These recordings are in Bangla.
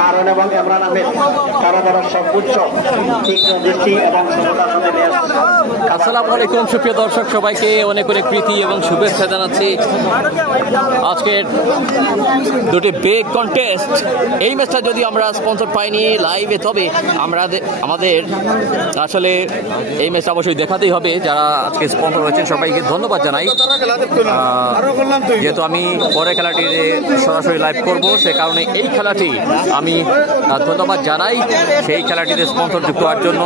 কারণ এবং ইমরান আহমেদ কারণ তারা সর্বোচ্চ তীক্ষ্ণ দৃষ্টি এবং আসসালামু আলাইকুম সুপ্রিয় দর্শক, সবাইকে অনেক অনেক প্রীতি এবং শুভেচ্ছা জানাচ্ছি। আজকের দুটি বিগ কন্টেস্ট, এই ম্যাচটা যদি আমরা স্পন্সর পাইনি লাইভে, তবে আমাদের আসলে এই ম্যাচটা অবশ্যই দেখাতেই হবে। যারা আজকে স্পন্সর হয়েছেন সবাইকে ধন্যবাদ জানাই। যেহেতু আমি পরে খেলাটি সরাসরি লাইভ করব, সে কারণে এই খেলাটি আমি ধন্যবাদ জানাই সেই খেলাটিতে স্পন্সর যুক্ত হওয়ার জন্য।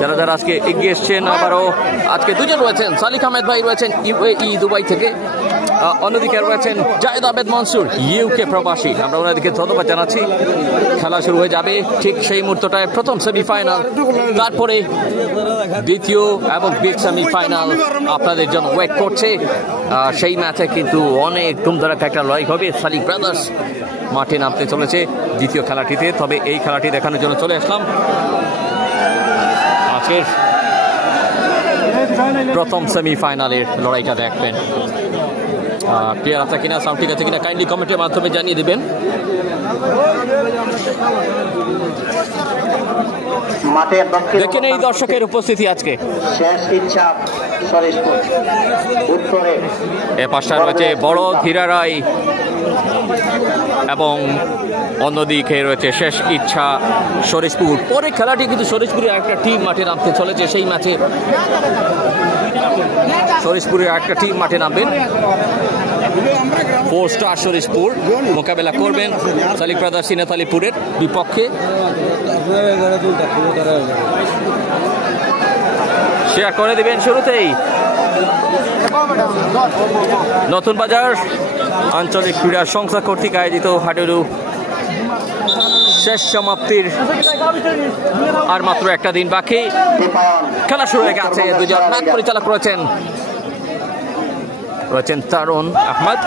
যারা যারা আজকে এগিয়ে এসছেন, আবারও আজকে দুজন রয়েছেন, সালিক আহমেদ ভাই রয়েছেন ইউএই দুবাই থেকে, অন্যদিকে রয়েছেন জায়েদ আহমেদ মনসুর ইউকে প্রবাসী। আমরা ওনাদেরকে ধন্যবাদ জানাচ্ছি। খেলা শুরু হয়ে যাবে ঠিক সেই মুহূর্তটায়। প্রথম সেমিফাইনাল, তারপরে দ্বিতীয় এবং বিগ সেমিফাইনাল আপনাদের জন্য ওয়েট করছে। সেই ম্যাচে কিন্তু অনেক ধুমধারাক্কা একটা লড়াই হবে। সালিক ব্রাদার্স মাঠে নামতে চলেছে দ্বিতীয় খেলাটিতে। তবে এই খেলাটি দেখানোর জন্য চলে আসলাম। আজকের প্রথম সেমিফাইনালের লড়াইটা দেখবেন। ক্লিয়ার আছে কিনা, সাউন্ড ঠিক আছে কিনা কাইন্ডলি কমেন্টের মাধ্যমে জানিয়ে দেবেন। দেখেন এই দর্শকের উপস্থিতি আজকে। এ পাশে রয়েছে বড় ধীরা রায় এবং অন্যদিকে রয়েছে শেষ ইচ্ছা শরীফপুর। পরে খেলাটি কিন্তু শরীফপুরের একটা টিম মাঠে নামতে চলেছে। সেই ম্যাচে শরীফপুরের একটা টিম মাঠে নামবেন। 4 স্টার শরীফপুর মোকাবেলা করবেন সালিক ব্রাদার্স সিনাতলিপুরের বিপক্ষে। শেয়ার করে দিবেন শুরুতেই। নতুন বাজার আঞ্চলিক ক্রীড়া সংস্থা কর্তৃক আয়োজিত হাডুডু শেষ সমাপ্তির আর মাত্র একটা দিন বাকি। খেলা শুরু হয়ে গেছে। দুজন ম্যাচ পরিচালক রয়েছেন তারুণ আহমেদ,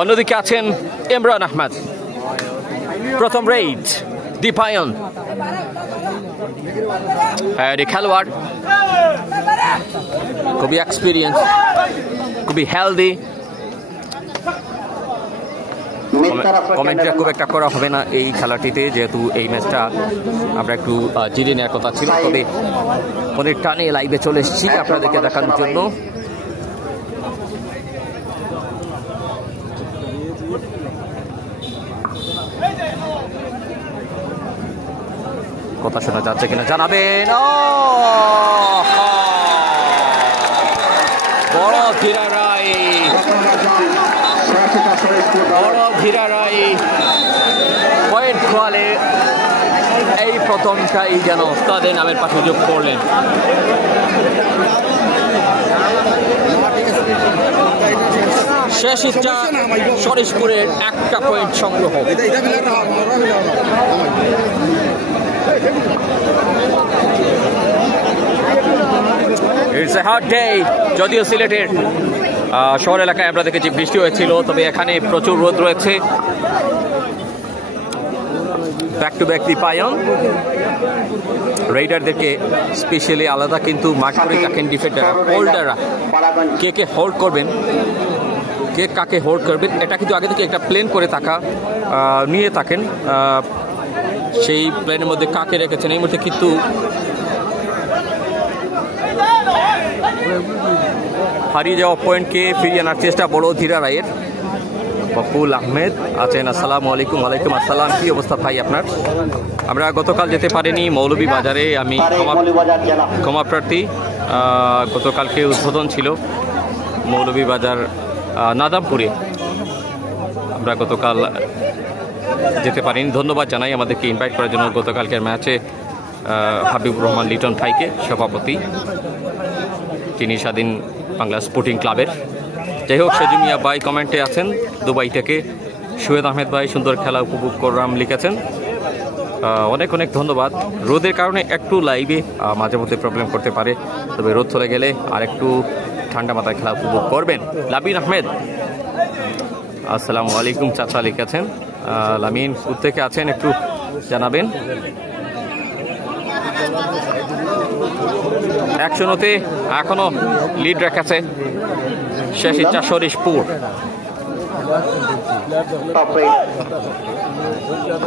অন্যদিকে আছেন ইমরান আহমেদ। প্রথম রেড দীপায়ন, খেলোয়াড় খুবই এক্সপিরিয়েন্স, খুবই হেলদি। কমেন্টটা খুব একটা করা হবে না এই খেলাটিতে, যেহেতু এই ম্যাচটা আমরা একটু জিরে নেওয়ার কথা ছিল। তবে অনেক টানে লাইভে চলে এসেছি আপনাদেরকে দেখানোর জন্য। কথা শোনা যাচ্ছে কিনা জানাবেন। বড় ধীরা রায় পয়েন্ট খোয়ালে এই প্রথমটাই যেন তাদের নামের পাশে যোগ করলেন। শেষ ইচ্ছা শরীফপুরের একটা পয়েন্ট সংগ্রহ। It's a hot day. যদিও সিলেটের শহর এলাকায় আমরা দেখেছি বৃষ্টি হয়েছিল, তবে এখানে প্রচুর রোদ রয়েছে। Back to back Dipayan. রেইডারদেরকে স্পেশালি আলাদা কিন্তু মার্ক করে রাখেন ডিফেন্ডাররা, হোল্ডাররা কে হোল্ড করবেন, কে কাকে হোল্ড করবেন, এটা কিন্তু আগে থেকে একটা প্ল্যান করে নিয়ে থাকেন। সেই প্ল্যানের মধ্যে কাকে রেখেছেন। এই মুহূর্তে কিন্তু হারিয়ে যাওয়া পয়েন্টকে ফিরিয়ে আনার চেষ্টা বড় ধীরা রায়ের। বকুল আহমেদ আছেন। আসসালামু আলাইকুম। ওয়ালাইকুম আসসালাম। কি অবস্থা ভাই আপনার? আমরা গতকাল যেতে পারিনি মৌলভীবাজারে, আমি ক্ষমা প্রার্থী। গতকালকে উদ্বোধন ছিল মৌলভীবাজার নাদামপুরে, আমরা গতকাল যেতে পারিনি। ধন্যবাদ জানাই আমাদেরকে ইনভাইট করার জন্য। গতকালকের ম্যাচে হাবিবুর রহমান লিটন ভাইকে, সভাপতি, তিনি স্বাধীন বাংলা স্পোর্টিং ক্লাবের। যাই হোক, সেজুমিয়া ভাই কমেন্টে আছেন দুবাই থেকে। শোয়েদ আহমেদ ভাই সুন্দর খেলা উপভোগ করলাম লিখেছেন। অনেক অনেক ধন্যবাদ। রোদের কারণে একটু লাইভে মাঝে মধ্যে প্রবলেম করতে পারে, তবে রোদ চলে গেলে আর একটু ঠান্ডা মাথায় খেলা উপভোগ করবেন। লাবিন আহমেদ আসসালামু আলাইকুম চাচা লিখেছেন। লামিন কোথেকে আছেন একটু জানাবেন। 1-0-তে এখনো লিড রেখেছে শেষ ইচ্ছা শরীশপুর।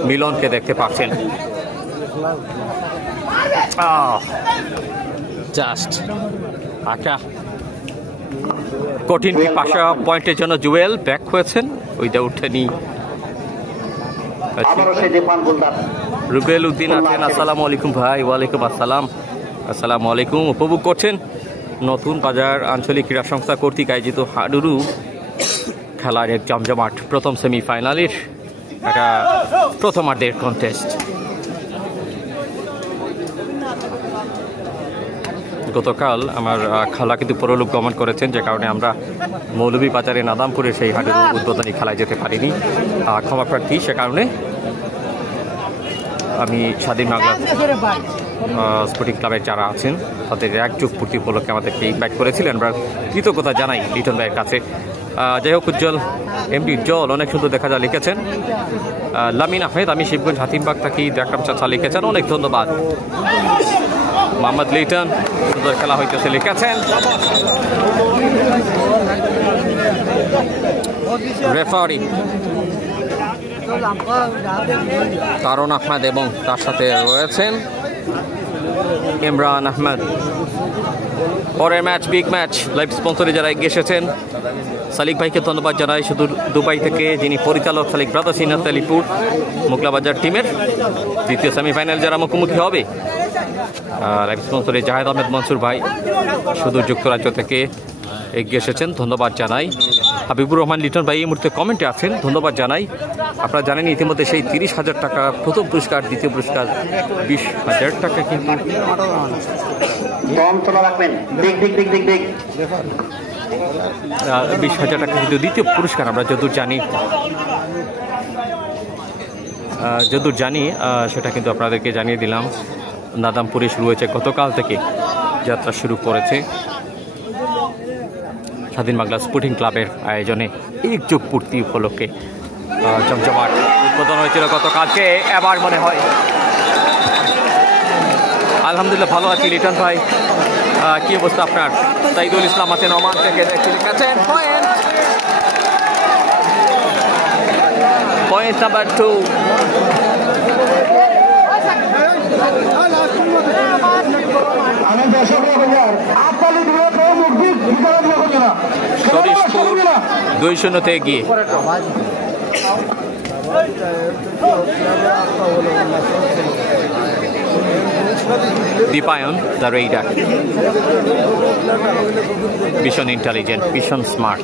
মিলনকে দেখতে পাচ্ছেন, জাস্ট একটা কঠিন পাশা পয়েন্টের জন্য জুয়েল ব্যাক হয়েছেন, ওইটা উঠেনি। রুবেল উদ্দিন আছেন, আসসালামু আলাইকুম ভাই। ওয়ালাইকুম আসসালাম। আসসালামু আলাইকুম। উপভোগ করছেন নতুন বাজার আঞ্চলিক ক্রীড়া সংস্থা কর্তৃক আয়োজিত হাডুডু খেলার এক জমজমাট প্রথম সেমিফাইনালের একটা প্রথমার্ধের কন্টেস্ট। গতকাল আমার খালা কিন্তু পরলোক গমন করেছেন, যে কারণে আমরা মৌলভীবাজারে নাদামপুরে সেই হাডুডু উদ্বোধনী খেলায় যেতে পারিনি, ক্ষমা প্রার্থী। সে কারণে আমি স্বাধীন বাংলা স্পোর্টিং ক্লাবের যারা আছেন তাদের একযুগ পূর্তি উপলক্ষে আমাদেরকে ইনভাইট করেছিলেন, আমরা কৃতজ্ঞতা জানাই লিটন ভাইয়ের কাছে। যাই হোক, উজ্জ্বল এমডি উজ্জ্বল অনেক সুন্দর দেখা যায় লিখেছেন। লামিন আহমেদ, আমি শিবগঞ্জ হাতিমবাগ থাকি, দেখলাম চাচা লিখেছেন, অনেক ধন্যবাদ। মোহাম্মদ লিটন, সুন্দর খেলা হইতেছে লিখেছেন। রেফারি তারুণ আহমেদ এবং তার সাথে রয়েছেন ইমরান আহমেদ। পরের ম্যাচ বিগ ম্যাচ, লাইভ স্পন্সরে যারা এগিয়ে এসেছেন সালিক ভাইকে ধন্যবাদ জানাই শুধু দুবাই থেকে, যিনি পরিচালক সালিক ব্রাদার্স ইন তেলিপুর মোগলাবাজার টিমের। দ্বিতীয় সেমিফাইনাল যারা মুখোমুখি হবে, লাইভ স্পন্সরে জাহেদ আহমেদ মনসুর ভাই সুদূর যুক্তরাজ্য থেকে এগিয়ে এসেছেন, ধন্যবাদ জানাই। হাবিবুর রহমান লিটন ভাই এই মুহূর্তে কমেন্টে আছেন, ধন্যবাদ জানাই। আপনারা জানেন ইতিমধ্যে সেই 30,000 টাকা প্রথম পুরস্কার, দ্বিতীয় পুরস্কার 20,000 টাকা, কিন্তু 20,000 টাকা কিন্তু দ্বিতীয় পুরস্কার। আমরা যতদূর জানি সেটা কিন্তু আপনাদেরকে জানিয়ে দিলাম। নাদামপুরে শুরু হয়েছে, গতকাল থেকে যাত্রা শুরু করেছে স্বাধীন বাংলা স্পোর্টিং ক্লাবের আয়োজনে একযুগ পূর্তি উপলক্ষে জমজমাট উদ্বোধন হয়েছিল গতকালকে। এবার মনে হয় আলহামদুলিল্লাহ ভালো আছি। লিটন ভাই, কি অবস্থা আপনার? সাইদুল ইসলাম আছেন ওমান থেকে, দেখছেন পয়েন্ট নাম্বার 2। শরীশপুর 2-0-তে এগিয়ে। দীপায়ন দ্য রেইডার, ভীষণ ইন্টেলিজেন্ট, ভীষণ স্মার্ট।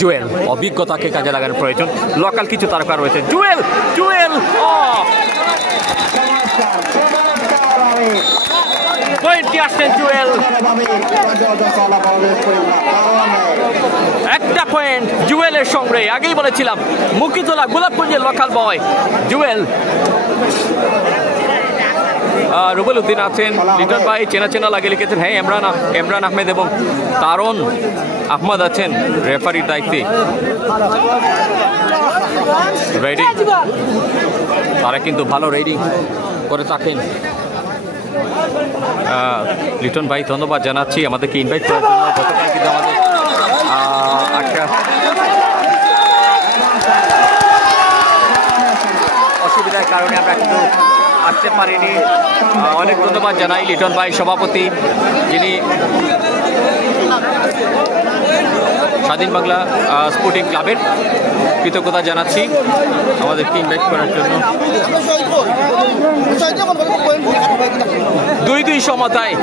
জুয়েল, অভিজ্ঞতাকে কাজে লাগানোর প্রয়োজন, লোকাল কিছু তারকা রয়েছে। জুয়েল পয়েন্টটি আসছেন জুয়েল, একটা পয়েন্ট জুয়েলের সঙ্গে। আগেই বলেছিলাম মুকিতলা গোলাপগঞ্জের লোকাল বয় জুয়েল। রুবেল উদ্দিন আছেন, লিটন ভাই চেনা লাগে লিখেছেন। হ্যাঁ, ইমরান আহমেদ এবং তারুণ আহমদ আছেন রেফারির দায়িত্বে। রেডিং, তারা কিন্তু ভালো রেডিং করে থাকেন। লিটন ভাই ধন্যবাদ জানাচ্ছি আমাদেরকে ইনভাইট করার জন্য। গতকাল কিন্তু আমাদের একটা অসুবিধার কারণে আমরা কিন্তু আসতে পারিনি। অনেক ধন্যবাদ জানাই লিটন ভাই সভাপতি, যিনি স্বাধীন বাংলা স্পোর্টিং ক্লাবের, কৃতজ্ঞতা জানাচ্ছি আমাদেরকে ইনভাইট করার জন্য। 2-2 সমতায়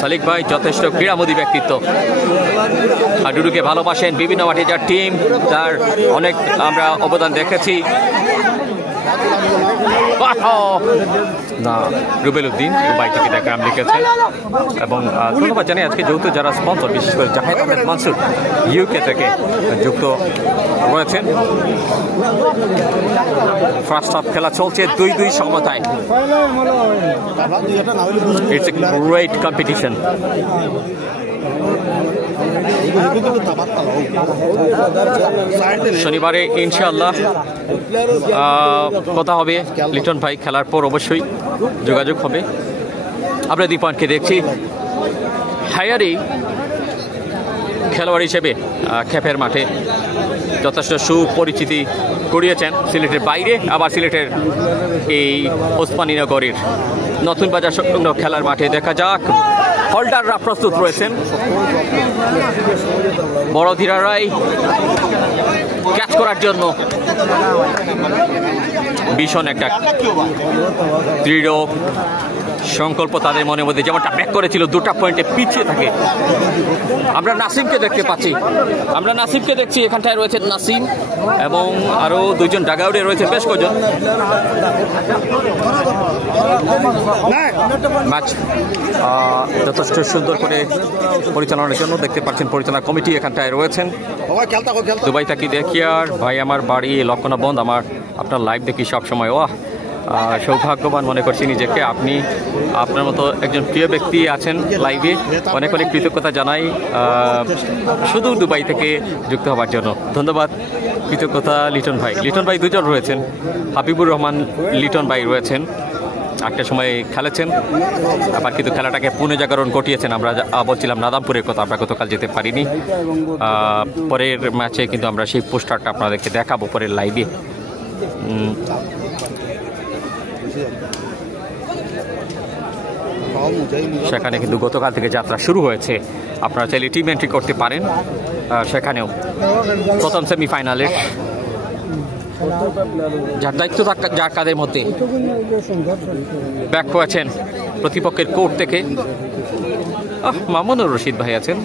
সালিক ভাই যথেষ্ট ক্রীড়ামোদী ব্যক্তিত্ব, হাডুডুকে ভালোবাসেন। বিভিন্ন মাঠে যার টিম, তার অনেক আমরা অবদান দেখেছি। না, রুবেল উদ্দিন দুবাই থেকে দেখলাম লিখেছেন। এবং ধন্যবাদ জানাই আজকে যৌথ যারা স্পন্সর, বিশেষ করে জাহেদ আহমেদ মনসুর ইউকে থেকে যুক্ত রয়েছেন। ফার্স্ট হাফ খেলা চলছে 2-2 সমতায়। It's a great competition. শনিবারে ইনশাআল্লাহ কথা হবে লিটন ভাই, খেলার পর অবশ্যই যোগাযোগ হবে। আমরা 2 পয়েন্টকে দেখছি। হায়ারি খেলোয়াড় হিসেবে খেপের মাঠে যথেষ্ট সুপরিচিতি করিয়েছেন সিলেটের বাইরে, আবার সিলেটের এই ওসমানীনগরের নতুন বাজার সংলগ্ন খেলার মাঠে। দেখা যাক, হোল্ডাররা প্রস্তুত রয়েছেন। বড় ধীরা রায় ক্যাচ করার জন্য ভীষণ একটা দৃঢ় সংকল্প তাদের মনের মধ্যে, যেমনটা ব্যাক করেছিল, 2টা পয়েন্টে পিছিয়ে থাকে। আমরা নাসিমকে দেখতে পাচ্ছি, আমরা নাসিমকে দেখছি, এখানটায় রয়েছে নাসিম এবং আরো 2জন ডাগাউটে রয়েছে বেশ কজন। ম্যাচ যথেষ্ট সুন্দর করে পরিচালনার জন্য দেখতে পাচ্ছেন পরিচালনা কমিটি এখানটায় রয়েছেন। দুবাই থাকি দেখি আর ভাই, আমার বাড়ি লক্ষণবন্ধ, আপনার লাইভ দেখি সবসময়। সৌভাগ্যবান মনে করছি নিজেকে, আপনি আপনার মতো একজন প্রিয় ব্যক্তি আছেন লাইভে। অনেক অনেক কৃতজ্ঞতা জানাই শুধু দুবাই থেকে যুক্ত হওয়ার জন্য। ধন্যবাদ, কৃতজ্ঞতা লিটন ভাই। লিটন ভাই 2জন রয়েছেন, হাবিবুর রহমান লিটন ভাই রয়েছেন, একটা সময় খেলেছেন, আবার কিন্তু খেলাটাকে পুনর্জাগরণ ঘটিয়েছেন। আমরা বলছিলাম নাদামপুরের কথা, আমরা গতকাল যেতে পারিনি। পরের ম্যাচে কিন্তু আমরা সেই পোস্টারটা আপনাদেরকে দেখাবো পরের লাইভে। সেখানে কিন্তু গতকাল থেকে যাত্রা শুরু হয়েছে, আপনারা চাইলে টিম এন্ট্রি করতে পারেন। সেখানেও প্রথম সেমিফাইনালের যার দায়িত্ব যার কাদের মধ্যে ব্যাক হয়েছেন প্রতিপক্ষের কোর্ট থেকে মামুনুর রশিদ ভাই আছেন,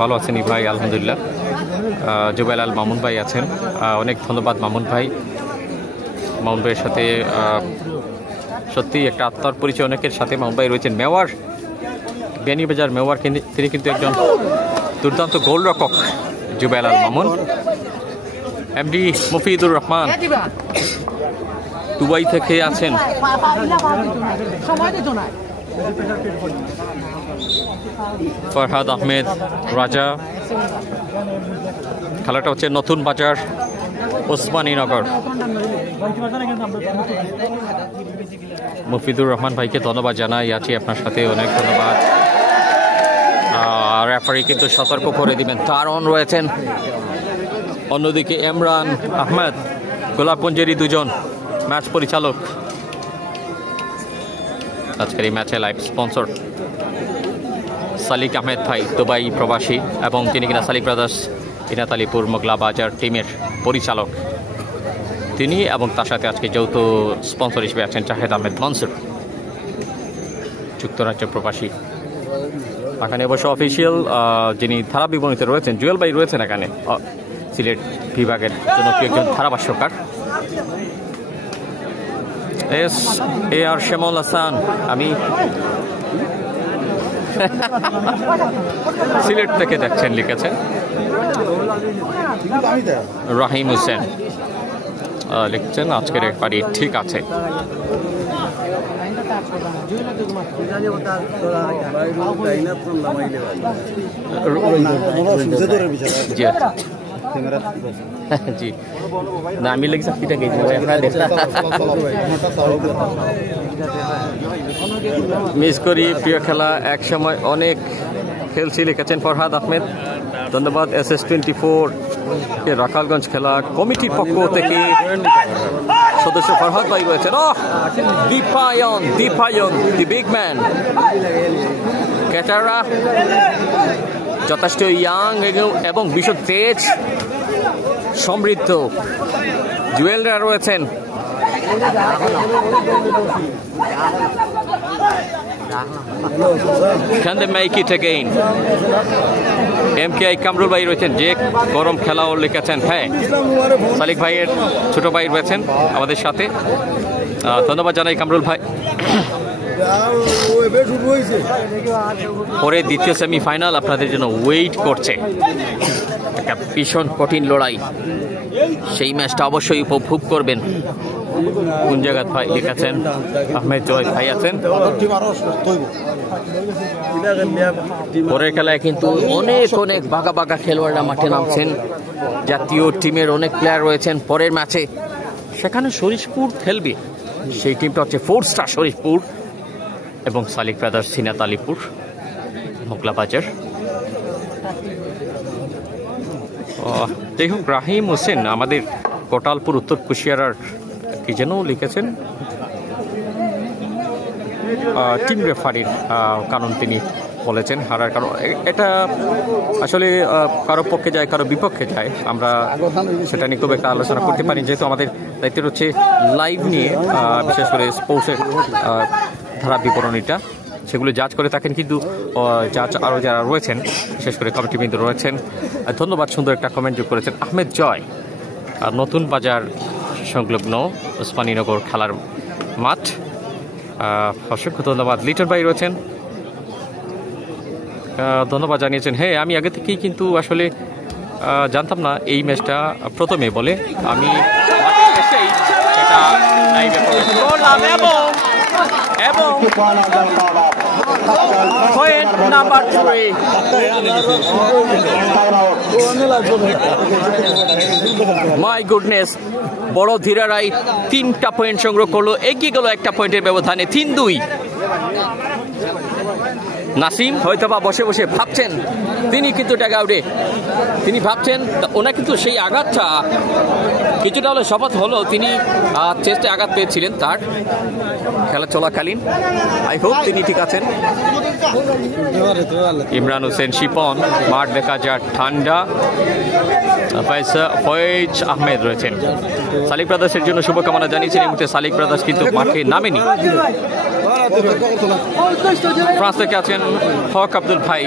ভালো আছেন ভাই? আলহামদুলিল্লাহ। জুবেল আল মামুন ভাই আছেন, অনেক ধন্যবাদ মামুন ভাই। মামুন ভাইয়ের সাথে সত্যি একটা আত্মার পরিচয় অনেকের সাথে। মামুন ভাই রয়েছেন মেওয়ার, বেনিবাজার মেওয়ার, তিনি কিন্তু একজন দুর্দান্ত গোলরক্ষক। জুবেল আল মামুন, এমডি মফিদুর রহমান দুবাই থেকে আছেন। ফরহাদ আহমেদ রাজা। খেলাটা হচ্ছে নতুন বাজার ওসমানীনগর। মফিদুর রহমান ভাইকে ধন্যবাদ জানাই, আছি আপনার সাথে, অনেক ধন্যবাদ। রেফারি কিন্তু সতর্ক করে দিবেন, তার অন রয়েছেন। অন্যদিকে ইমরান আহমেদ, গোলাপঞ্জেরি 2জন ম্যাচ পরিচালক। আজকের এই ম্যাচে লাইভ স্পন্সর সালিক আহমেদ ভাই, দুবাই প্রবাসী, এবং তিনি কিনা সালিক ব্রাদার্স ইনাত আলীপুর মোগলা বাজার টিমের পরিচালক তিনি, এবং তার সাথে আজকে যৌথ স্পন্সর হিসেবে আছেন জাহেদ আহমেদ মনসুর, যুক্তরাজ্য প্রবাসী। এখানে অবশ্য অফিসিয়াল যিনি ধারা বিবরণীতে রয়েছেন, জুয়েল ভাই রয়েছেন এখানে, সিলেট বিভাগের জনপ্রিয় একজন ধারাভাষ্যকার। আর শ্যামল হাসান, আমি সিলেট থেকে দেখছেন, লিখেছেন। রাহিম হোসেন লিখছেন আজকের রেফারি ঠিক আছে। জি না, আমি লিখছি মিস করি প্রিয় খেলা, এক সময় অনেক খেলছি, লিখেছেন ফরহাদ আহমেদ। ধন্যবাদ। SS24 রাখালগঞ্জ খেলা কমিটির পক্ষ থেকে সদস্য ফরহাদ ভাই রয়েছেন। Dipayan the big man. ক্যাটাররা যথেষ্ট ইয়াং এবং ভীষণ তেজ সমৃদ্ধ। জুয়েলরা রয়েছেন। Can they make it again? MKI Kamrul ভাই রয়েছেন, যে গরম খেলাও লিখেছেন। হ্যাঁ, সালিক ভাইয়ের ছোট ভাই রয়েছেন আমাদের সাথে, ধন্যবাদ জানাই কামরুল ভাই। পরে দ্বিতীয় সেমিফাইনাল আপনাদের জন্য ওয়েট করছে, একটা ভীষণ কঠিন লড়াই। সেই ম্যাচটা অবশ্যই উপভোগ করবেন। কোন জায়গা ভাই লিখেছেন? আহমেদ জয় ভাই আছেন। পরের খেলায় কিন্তু অনেক বাঘা বাঘা খেলোয়াড়রা মাঠে নামছেন। জাতীয় টিমের অনেক প্লেয়ার রয়েছেন। পরের ম্যাচে সেখানে শরীফপুর খেলবে, সেই টিমটা হচ্ছে 4 স্টার শরীফপুর এবং সালিক ব্রাদার্স ইনাত আলীপুর। মোগলা বাজার। যাই হোক, রাহিম হোসেন আমাদের কোটালপুর উত্তর কুশিয়ারার কি যেন লিখেছেন, টিম রেফারির কারণ তিনি বলেছেন হারার কারণ। এটা আসলে কারো পক্ষে যায় কারো বিপক্ষে যায়, আমরা সেটা নিয়ে খুব একটা আলোচনা করতে পারি, যেহেতু আমাদের দায়িত্ব হচ্ছে লাইভ নিয়ে বিশেষ করে স্পোর্টসের ধারা বিবরণীটা সেগুলো জাজ করে থাকেন, কিন্তু জাজ আরও যারা রয়েছেন বিশেষ করে কমিটিবৃন্দ রয়েছেন। ধন্যবাদ, সুন্দর একটা কমেন্ট যোগ করেছেন আহমেদ জয়। নতুন বাজার সংলগ্ন ওসমানীনগর খেলার মাঠ, অসংখ্য ধন্যবাদ। লিটন ভাই রয়েছেন, ধন্যবাদ জানিয়েছেন। হ্যাঁ, আমি আগে থেকেই কিন্তু আসলে জানতাম না এই ম্যাচটা প্রথমে বলে, আমি এসেই এটা লাইভে করলাম এবং পয়েন্ট নাম্বার 3 মাই গুডনেস, বড় ধীরা রায় 3টা পয়েন্ট সংগ্রহ করলো, এগিয়ে গেল 1টা পয়েন্টের ব্যবধানে 3-2। নাসিম হয়তোবা বসে বসে ভাবছেন, তিনি কিন্তু টাকা উঠে তিনি ভাবছেন ওনার কিন্তু সেই আঘাতটা কিছুটা হলে শপথ হলো, তিনি চেস্টে আঘাত পেয়েছিলেন তার খেলা চলাকালীন। আই হোপ তিনি ঠিক আছেন। ইমরান হোসেন শিপন, মাঠ দেখা যায় ঠান্ডা। ফয়েজ আহমেদ রয়েছেন। সালিক ব্রাদার্সের জন্য শুভকামনা জানিয়েছেন। এই মুহূর্তে সালিক ব্রাদার্স কিন্তু মাঠে নামেনি। ফ্রান্স থেকে আছেন হক আব্দুল ভাই,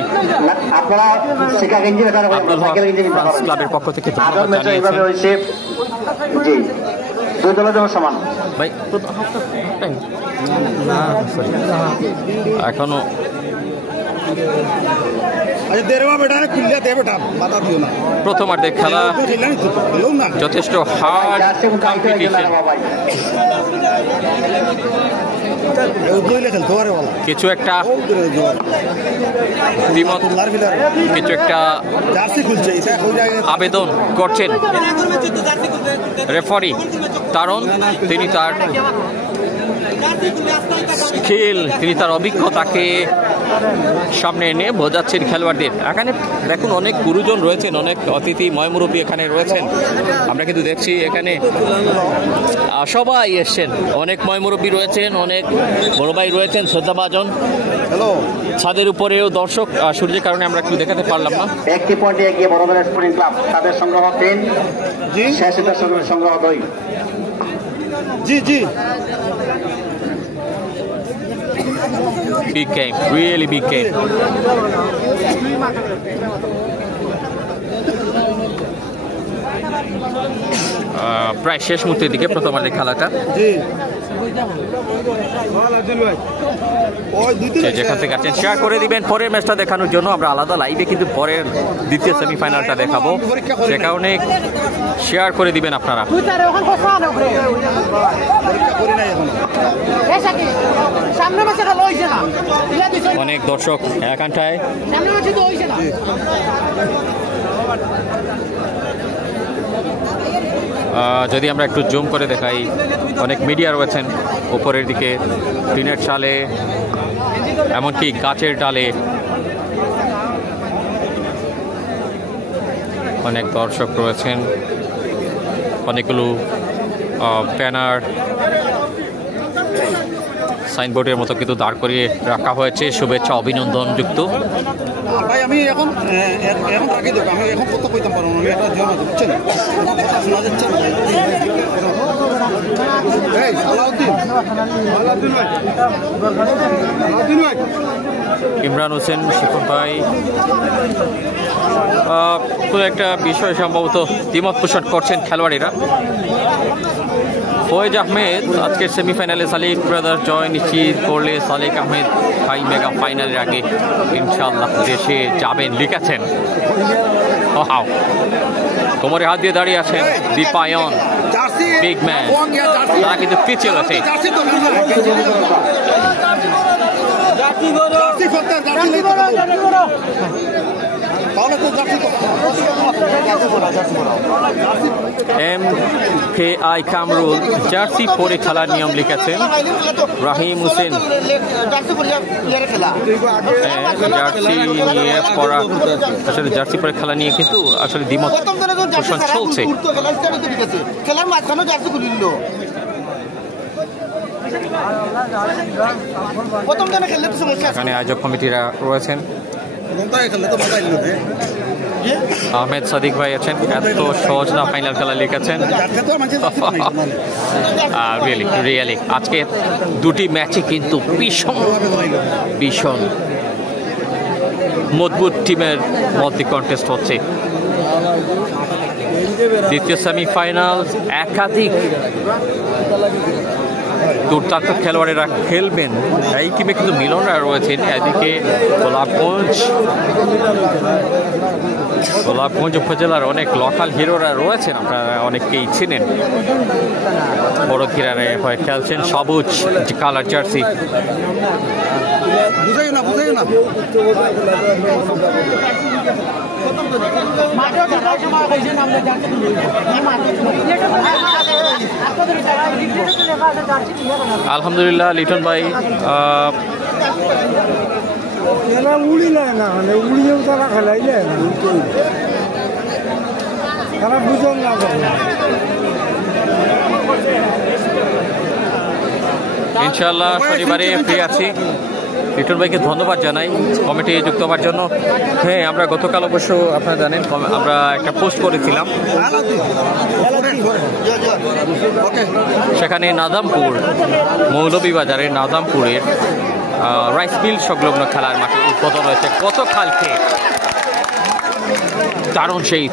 আব্দুল হক ফ্রান্স ক্লাবের পক্ষ থেকে ধন্যবাদ জানিয়েছেন। ভাই এখনো প্রথমার্ধের খেলা যথেষ্ট হার্ড কম্পিটিশন। কিছু একটা আবেদন করছেন রেফারি, কারণ তিনি তার স্কিল, তিনি তার অভিজ্ঞতাকে সামনে এনে বোঝাচ্ছেন খেলোয়াড়দের। এখানে দেখুন অনেক গুরুজন রয়েছেন, অনেক অতিথি ময়মুরব্বী এখানে রয়েছেন। আমরা কিন্তু দেখছি এখানে সবাই এসছেন, অনেক ময়মুরব্বী রয়েছেন, অনেক বড় ভাই রয়েছেন, শ্রদ্ধাভাজন। ছাদের উপরেও দর্শক, সূর্যের কারণে আমরা একটু দেখাতে পারলাম না। একটি পয়েন্টে এগিয়ে বড়বাজার স্পোর্টিং ক্লাব, তাদের সংগ্রহ 3, শেষের সংগ্রহ 2। Big game, really big game. প্রায় শেষ মুহূর্তের দিকে প্রথমার্ধের খেলাটা, যেখান থেকে আছেন শেয়ার করে দিবেন পরের ম্যাচটা দেখানোর জন্য। আমরা আলাদা লাইভে কিন্তু পরের দ্বিতীয় সেমিফাইনালটা দেখাবো, সে কারণে শেয়ার করে দিবেন আপনারা। অনেক দর্শক এখানটায়। যদি আমরা একটু জুম করে দেখাই, অনেক মিডিয়া রয়েছেন উপরের দিকে, টিনের চালে, এমনকি গাছের ডালে অনেক দর্শক রয়েছেন। অনেকগুলো ব্যানার, সাইনবোর্ডের মতো কিন্তু দাঁড় করিয়ে রাখা হয়েছে, শুভেচ্ছা অভিনন্দন যুক্ত। ভাই আমি এখন থাকি, আমি এখন কত কইতাম পারবো, আমি একটা জন বুঝছেন, কথা শোনা যাচ্ছে না। ইমরান হোসেন শিপন ভাই কোনো একটা বিষয় সম্ভবত দ্বিমত পোষণ করছেন খেলোয়াড়েরা। ফয়েজ আহমেদ আজকের সেমিফাইনালে সালিক ব্রাদার্স জয় নিশ্চিত করলে সালিক আহমেদ ভাই মেগা ফাইনালের আগে ইনশাআল্লাহ দেশে যাবেন লিখেছেন। কোমরে হাত দিয়ে দাঁড়িয়ে আছেন দীপায়ন, বিগ ম্যান, তারা কিন্তু পিছিয়ে রয়েছে। MKI কামরুল জার্সি পরে খেলার নিয়ম লিখেছেন রাহিম হোসেন। জার্সি নিয়ে পড়া আসলে জার্সি পরে খেলা নিয়ে কিন্তু আসলে দ্বিমত পোষণ চলছে। খেলার মাঝখানে জার্সি খুলিল প্রথম দিনে খেললে তো সমস্যা। এখানে আয়োজক কমিটিরা রয়েছেন, আহমেদ সাদিক ভাই আছেন। এত সহজ না ফাইনাল খেলা লিখেছেন। রিয়েলি আজকে দুটি ম্যাচে কিন্তু ভীষণ মজবুত টিমের মধ্যে কন্টেস্ট হচ্ছে। দ্বিতীয় সেমিফাইনাল, একাধিক দুর্দান্ত খেলোয়াড়েরা খেলবেন। এই টিমে কিন্তু মিলনরা রয়েছেন। এদিকে গোলাপগঞ্জ উপজেলার অনেক লোকাল হিরোরা রয়েছেন, আপনারা অনেককেই চিনেন। বড় ধিরারে হয়ে খেলছেন সবুজ কালার জার্সি। আলহামদুলিল্লাহ লিটন ভাই খেলা উড়ি নেয় না, মানে উড়িয়েও তারা খেলাই নেয় না, তারা বুঝন না। ইনশাআল্লাহ শনিবারে ফ্রি আছি। লিটন ভাইকে ধন্যবাদ জানাই কমিটি যুক্ত হওয়ার জন্য। হ্যাঁ, আমরা গতকাল অবশ্য আপনারা জানেন আমরা একটা পোস্ট করেছিলাম, সেখানে নাদামপুর মৌলভীবাজারের নাদামপুরের রাইস মিল সংলগ্ন খেলার মাঠে উদ্বোধন হয়েছে গতকালকে। দারুণ সেই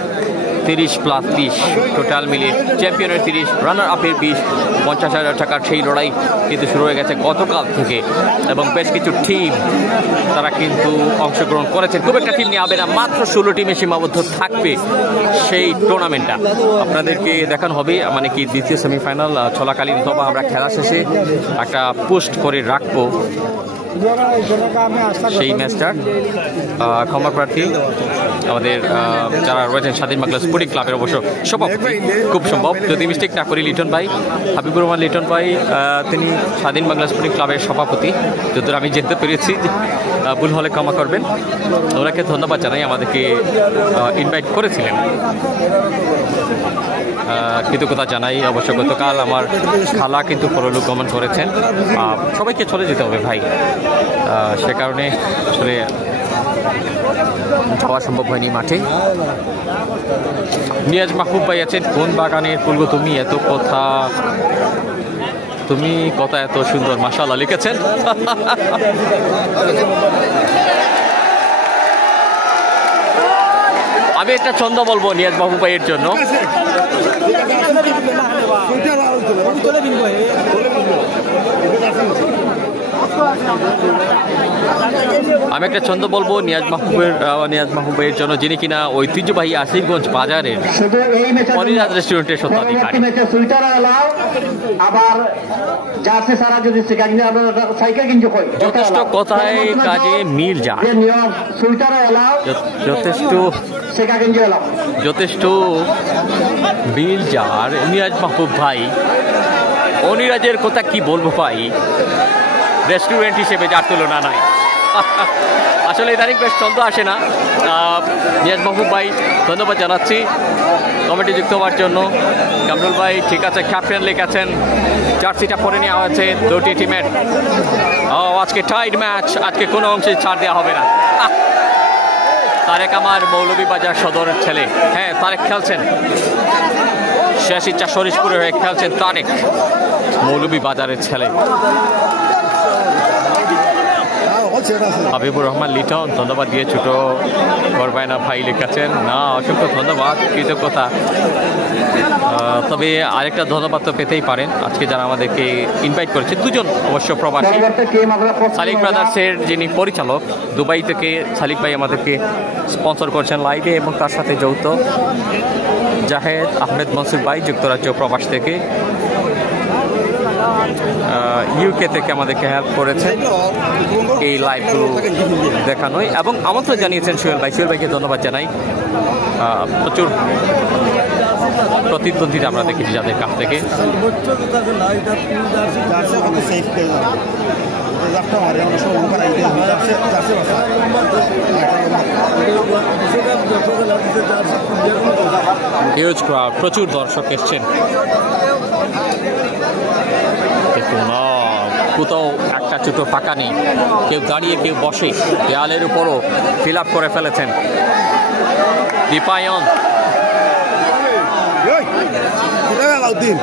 30+20 টোটাল মিলিয়ে চ্যাম্পিয়নের 30, রানার আপের 20, 50,000 টাকার সেই লড়াই কিন্তু শুরু হয়ে গেছে গতকাল থেকে, এবং বেশ কিছু টিম তারা কিন্তু অংশগ্রহণ করেছেন। খুব একটা টিম নিয়ে হবে না, মাত্র 16 টিমে সীমাবদ্ধ থাকবে সেই টুর্নামেন্টটা। আপনাদেরকে দেখানো হবে, মানে কি দ্বিতীয় সেমিফাইনাল চলাকালীন অথবা আমরা খেলা শেষে একটা পোস্ট করে রাখবো সেই ম্যাচটার। ক্ষমা প্রার্থী আমাদের যারা রয়েছেন স্বাধীন বাংলা স্পোর্টিং ক্লাবের অবশ্য সভাপতি, খুব সম্ভব যদি মিস্টেক না করি লিটন ভাই, হাবিবুর রহমান লিটন ভাই, তিনি স্বাধীন বাংলা স্পোর্টিং ক্লাবের সভাপতি, যতদূর আমি জানতে পেরেছি। ভুল হলে ক্ষমা করবেন। ওনাকে ধন্যবাদ জানাই, আমাদেরকে ইনভাইট করেছিলেন, কৃতজ্ঞতা জানাই। অবশ্য গতকাল আমার খালা কিন্তু পরলোক গমন করেছেন, সবাইকে চলে যেতে হবে ভাই, সে কারণে আসলে যাওয়া সম্ভব হয়নি মাঠে। নিয়াজ মাহবুব ভাই আছেন, কোন বাগানের ফুল তুমি এত কথা এত সুন্দর মাশাআল্লাহ লিখেছেন। আমি একটা ছন্দ বলবো নিয়াজ মাহবুব ভাইয়ের জন্য। আমি একটা ছন্দ বলবো নিয়াজ মাহবুবের জন্য, যিনি কিনা ঐতিহ্যবাহী আসিফগঞ্জ বাজারের পরিরাজ রেস্টুরেন্টের স্বত্বাধিকারী। যথেষ্ট কথায় কাজে মিল যায়, যথেষ্ট মিল যার নিয়াজ মাহবুব ভাই। অনিরাজের কথা কি বলবো ভাই, রেস্টুরেন্ট হিসেবে যার তুলনা নাই। আসলে ইদানিং বেশ ছন্দ আসে না। নিয়াজ মাহবুব ভাই ধন্যবাদ জানাচ্ছি কমিটি যুক্ত হওয়ার জন্য। কামরুল ভাই ঠিক আছে, ক্যাপ্টেন লিখেছেন, জার্সিটা পরে নেওয়া হয়েছে দুটি টিমের। আজকে টাইড ম্যাচ, আজকে কোনো অংশে ছাড় দেওয়া হবে না। তারেক আমার মৌলভীবাজার সদরের ছেলে, হ্যাঁ তারেক খেলছেন, শেষ ইচ্ছা শরীশপুরে হয়ে খেলছেন তারেক, মৌলভীবাজারের ছেলে। হাবিবুর রহমান লিটন ধন্যবাদ দিয়ে ছোট করবায়না ভাই লিখেছেন, না অসংখ্য ধন্যবাদ, কৃতজ্ঞতা। তবে আরেকটা ধন্যবাদ তো পেতেই পারেন, আজকে যারা আমাদেরকে ইনভাইট করেছে দুজন অবশ্য প্রবাসী। সালিক ব্রাদার্সের যিনি পরিচালক দুবাই থেকে সালিক ভাই আমাদেরকে স্পন্সর করছেন লাইভে, এবং তার সাথে যৌথ জাহেদ আহমেদ মনসুর ভাই যুক্তরাজ্য প্রবাস থেকে। ইউকে থেকে আমাদেরকে হেল্প করেছেন এই লাইভগুলো দেখানোয়, এবং আমন্ত্রণ জানিয়েছেন সোহেল ভাই। সোহেল ভাইকে ধন্যবাদ জানাই। প্রচুর প্রতিদ্বন্দ্বিতা আমরা দেখেছি যাদের কাছ থেকে। হিউজ ক্রাউড, প্রচুর দর্শক এসছেন। দেখুন কোথাও একটা ছোট ফাঁকা নেই, কেউ দাঁড়িয়ে কেউ বসে, দেয়ালের উপরও ফিল আপ করে ফেলেছেন। দীপায়ন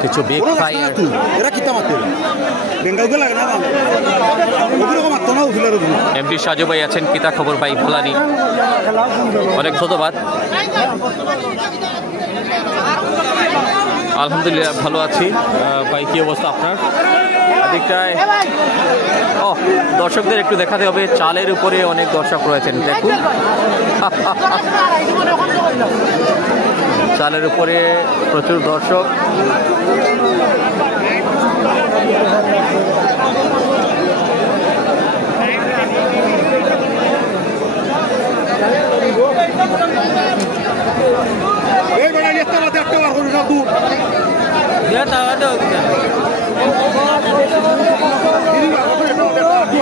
কিছু বেগ ফায়ার, এমডি সাজু ভাই আছেন, কিতা খবর ভাই ভোলানি, অনেক ধন্যবাদ। আলহামদুলিল্লাহ ভালো আছি ভাই, কি অবস্থা আপনার? এদিকটায় দর্শকদের একটু দেখাতে হবে, চালের উপরে অনেক দর্শক রয়েছেন। দেখুন চালের উপরে প্রচুর দর্শক।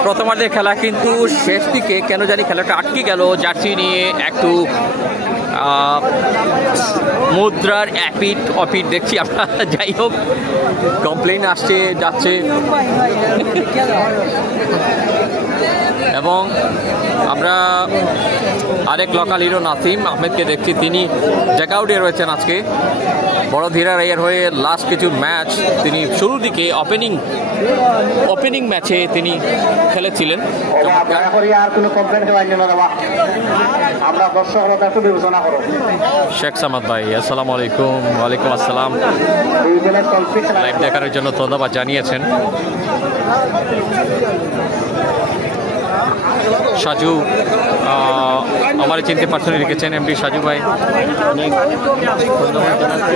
প্রথমার্ধের খেলা কিন্তু শেষ দিকে কেন জানি খেলাটা আটকে গেল। জার্সি নিয়ে একটু মুদ্রার অ্যাপিট অপিট দেখছি আমরা। যাই হোক, কমপ্লেন আসছে যাচ্ছে, এবং আমরা আরেক লোকাল হিরো নাসিম আহমেদকে দেখছি, তিনি জ্যাকআউটে রয়েছেন আজকে। বড়ধীরা রায়ের হয়ে লাস্ট কিছু ম্যাচ তিনি শুরুর দিকে ওপেনিং ম্যাচে তিনি খেলেছিলেন। শেখ সামাদ ভাই আসসালামু আলাইকুম। ওয়ালাইকুম আসসালাম। লাইভ দেখার জন্য ধন্যবাদ জানিয়েছেন। সাজু আমার চিনতে পার্সনে লিখেছেন এমডি সাজু ভাই, অনেক ধন্যবাদ জানাচ্ছি।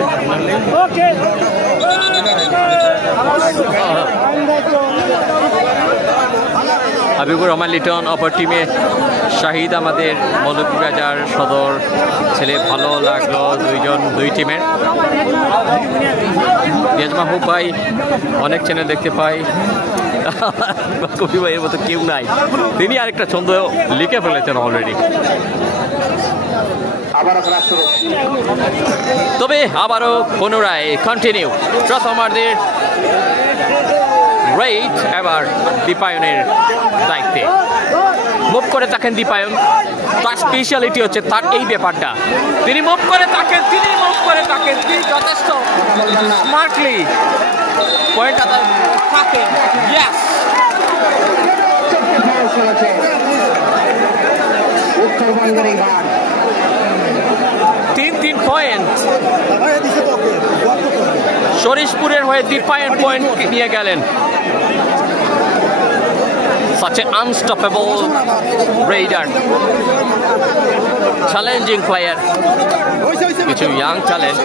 হাবিবুর রহমান লিটন অপর টিমে, শাহিদ আমাদের মৌলভীবাজার সদর ছেলে, ভালো লাগলো দুই টিমের। রিয়াজ মাহবুব ভাই, অনেক চ্যানেল দেখতে পাই, কবি ভাইয়ের মতো কেউ নাই, তিনি আরেকটা ছন্দ লিখে ফেলেছেন অলরেডি। তবে আবারও পুনরায় কন্টিনিউ প্রথমার্ধের রেট এবার দীপায়নের দায়িত্বে। মুভ করে থাকেন দীপায়ন, তার স্পেশালিটি হচ্ছে তার এই ব্যাপারটা, তিনি মুভ করে থাকেন, তিনি যথেষ্ট স্মার্টলি পয়েন্টটা থাকেন। ইয়েস, তিন পয়েন্ট শরীশপুরের হয়ে দীপায়ন পয়েন্ট নিয়ে গেলেন। Such an unstoppable raider, challenging player, কিছু ইয়াং ট্যালেন্ট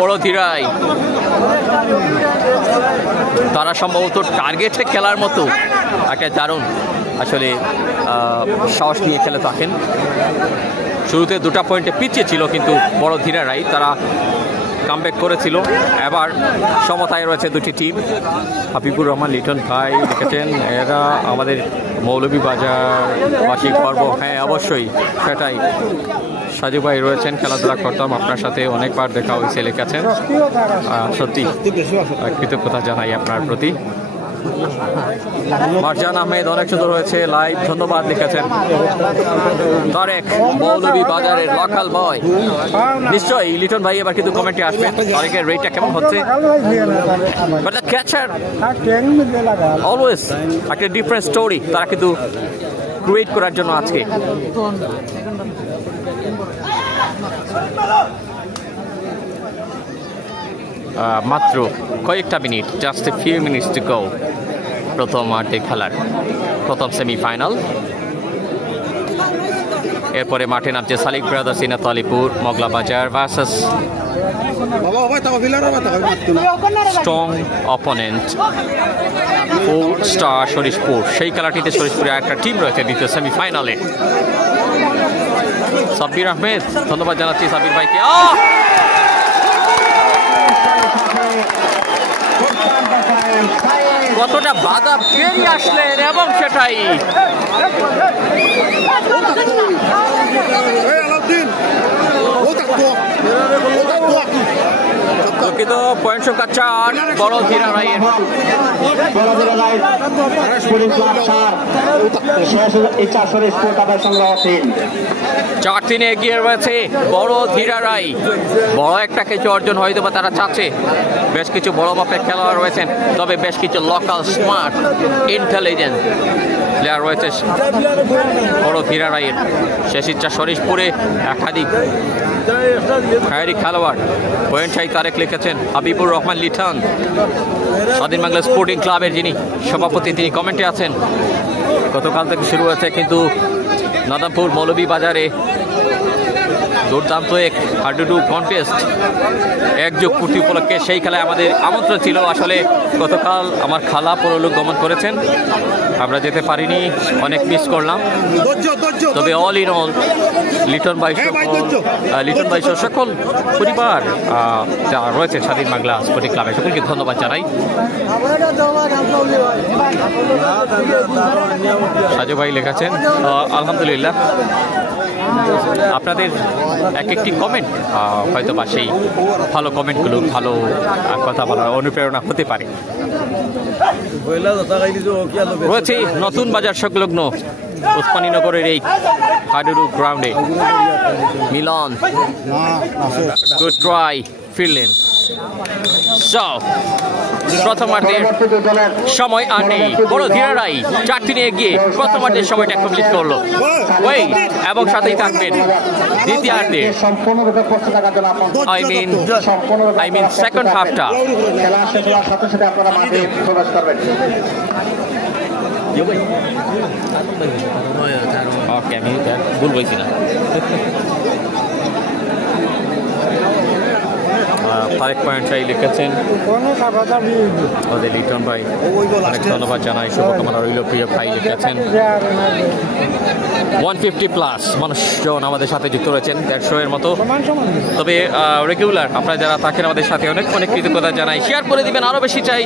বড়ধীরাই, তারা সম্ভবত টার্গেটে খেলার মতো একটা দারুণ আসলে সাহস নিয়ে খেলে থাকেন। শুরুতে 2টা পয়েন্টে পিছিয়ে ছিল, কিন্তু বড়ধীরাই তারা কামব্যাক করেছিল। এবার সমতায় রয়েছে দুটি টিম। হাবিবুর রহমান লিটন ভাই লিখেছেন, এরা আমাদের মৌলভীবাজার বার্ষিক পর্ব। হ্যাঁ অবশ্যই, সেটাই। সাজু ভাই রয়েছেন, খেলাধুলা করতাম আপনার সাথে, অনেকবার দেখা হয়েছে লিখেছেন। সত্যি কৃতজ্ঞতা জানাই আপনার প্রতি। মারজান আহমেদ অনেক সুন্দর হয়েছে লাইভ, ধন্যবাদ লিখেছেন। তারেক মৌলভীবাজারের লোকাল বয়, নিশ্চয়ই লিটন ভাই এবার কিন্তু কমেন্টে আসবেন তারেকের রেটটা কেমন হচ্ছে। বাট দ্য ক্যাচার অলওয়েজ একটা ডিফারেন্ট স্টোরি তারা কিন্তু ক্রিয়েট করার জন্য আজকে। মাত্র কয়েকটা minute, just a few minutes to go প্রথম মাঠে খেলার প্রথম সেমিফাইনাল। এরপরে মাঠে নামছে সালিক ব্রাদার্স ইনাত আলীপুর, মগলাবাজার ভার্সাস বাবা বাবা তাও ফিলার বাবা তাও মারতো না স্ট্রং অপোনেন্ট 4 স্টার শরীশপুর। সেই খেলাটিতে শরীশপুরে একটা টিম রয়েছে দ্বিতীয় সেমিফাইনালে। সাব্বির আহমেদ, ধন্যবাদ জানাচ্ছি সাব্বির ভাইকে। কতটা বাধা পেরিয়ে আসলেন এবং সেটাই আলাউদ্দিন ও থাকতো প্রকৃত পয়েন্ট সংখ্যা 4 বড় ধীরা রায়ের। চার তিনে এগিয়ে রয়েছে বড় ধীরা রায়। বড় একটা কিছু অর্জন হয়তো বা তারা চাচ্ছে। বেশ কিছু বড় মাপের খেলোয়াড় রয়েছেন, তবে বেশ কিছু লোকাল স্মার্ট ইন্টেলিজেন্ট প্লেয়ার রয়েছে বড় ধীরা রায়ের। শেষ ইচ্ছা শরীশপুরে একাধিক ফায়ারি খেলোয়াড়। পয়েন্ট চাই তারেক লিখেছেন। হাবিবুর রহমান লিটন, স্বাধীন বাংলা স্পোর্টিং ক্লাবের যিনি সভাপতি, তিনি কমেন্টে আছেন। গতকাল থেকে শুরু হয়েছে কিন্তু নাদামপুর মৌলভীবাজারে দুর্দান্ত এক হাডুডু কন্টেস্ট একযোগ পূর্তি উপলক্ষে। সেই খেলায় আমাদের আমন্ত্রণ ছিল। আসলে গতকাল আমার খালা পরলোক গমন করেছেন, আমরা যেতে পারিনি, অনেক মিস করলাম। তবে অল ইন অল লিটন ভাই সকল পরিবার যারা রয়েছে স্বাধীন বাংলা স্পোর্টিং ক্লাবে সকলকে ধন্যবাদ জানাই। সাজু ভাই লেখাছেন আলহামদুলিল্লাহ। আপনাদের এক একটি কমেন্ট হয়তো বা সেই ভালো কমেন্টগুলো ভালো কথা বলার অনুপ্রেরণা হতে পারে। রয়েছে নতুন বাজার সংলগ্ন ওসমানীনগরের এই হাডুডু গ্রাউন্ডে মিলন গুড ট্রাই ফিরলেন। প্রথমার্ধের সময় আর নেই। বড় ধীরারাই 4-3 এগিয়ে প্রথমার্ধের সময়টা কমপ্লিট করলো। এবং সাথেই থাকবেন দ্বিতীয়ার্ধে, আই মিন সেকেন্ড হাফটা। ওকে, আমি ভুল বলছি না। তারেক পয়েন্ট চাই লিখেছেন ওদের লিটন ভাই, অনেক ধন্যবাদ জানাই, শুভকামনা রইল। প্রিয় ভাই লিখেছেন 150+ মানুষজন আমাদের সাথে যুক্ত রয়েছেন, 150 এর মতো। তবে রেগুলার আপনারা যারা থাকেন আমাদের সাথে অনেক অনেক কৃতজ্ঞতা জানাই। শেয়ার করে দিবেন, আরও বেশি চাই।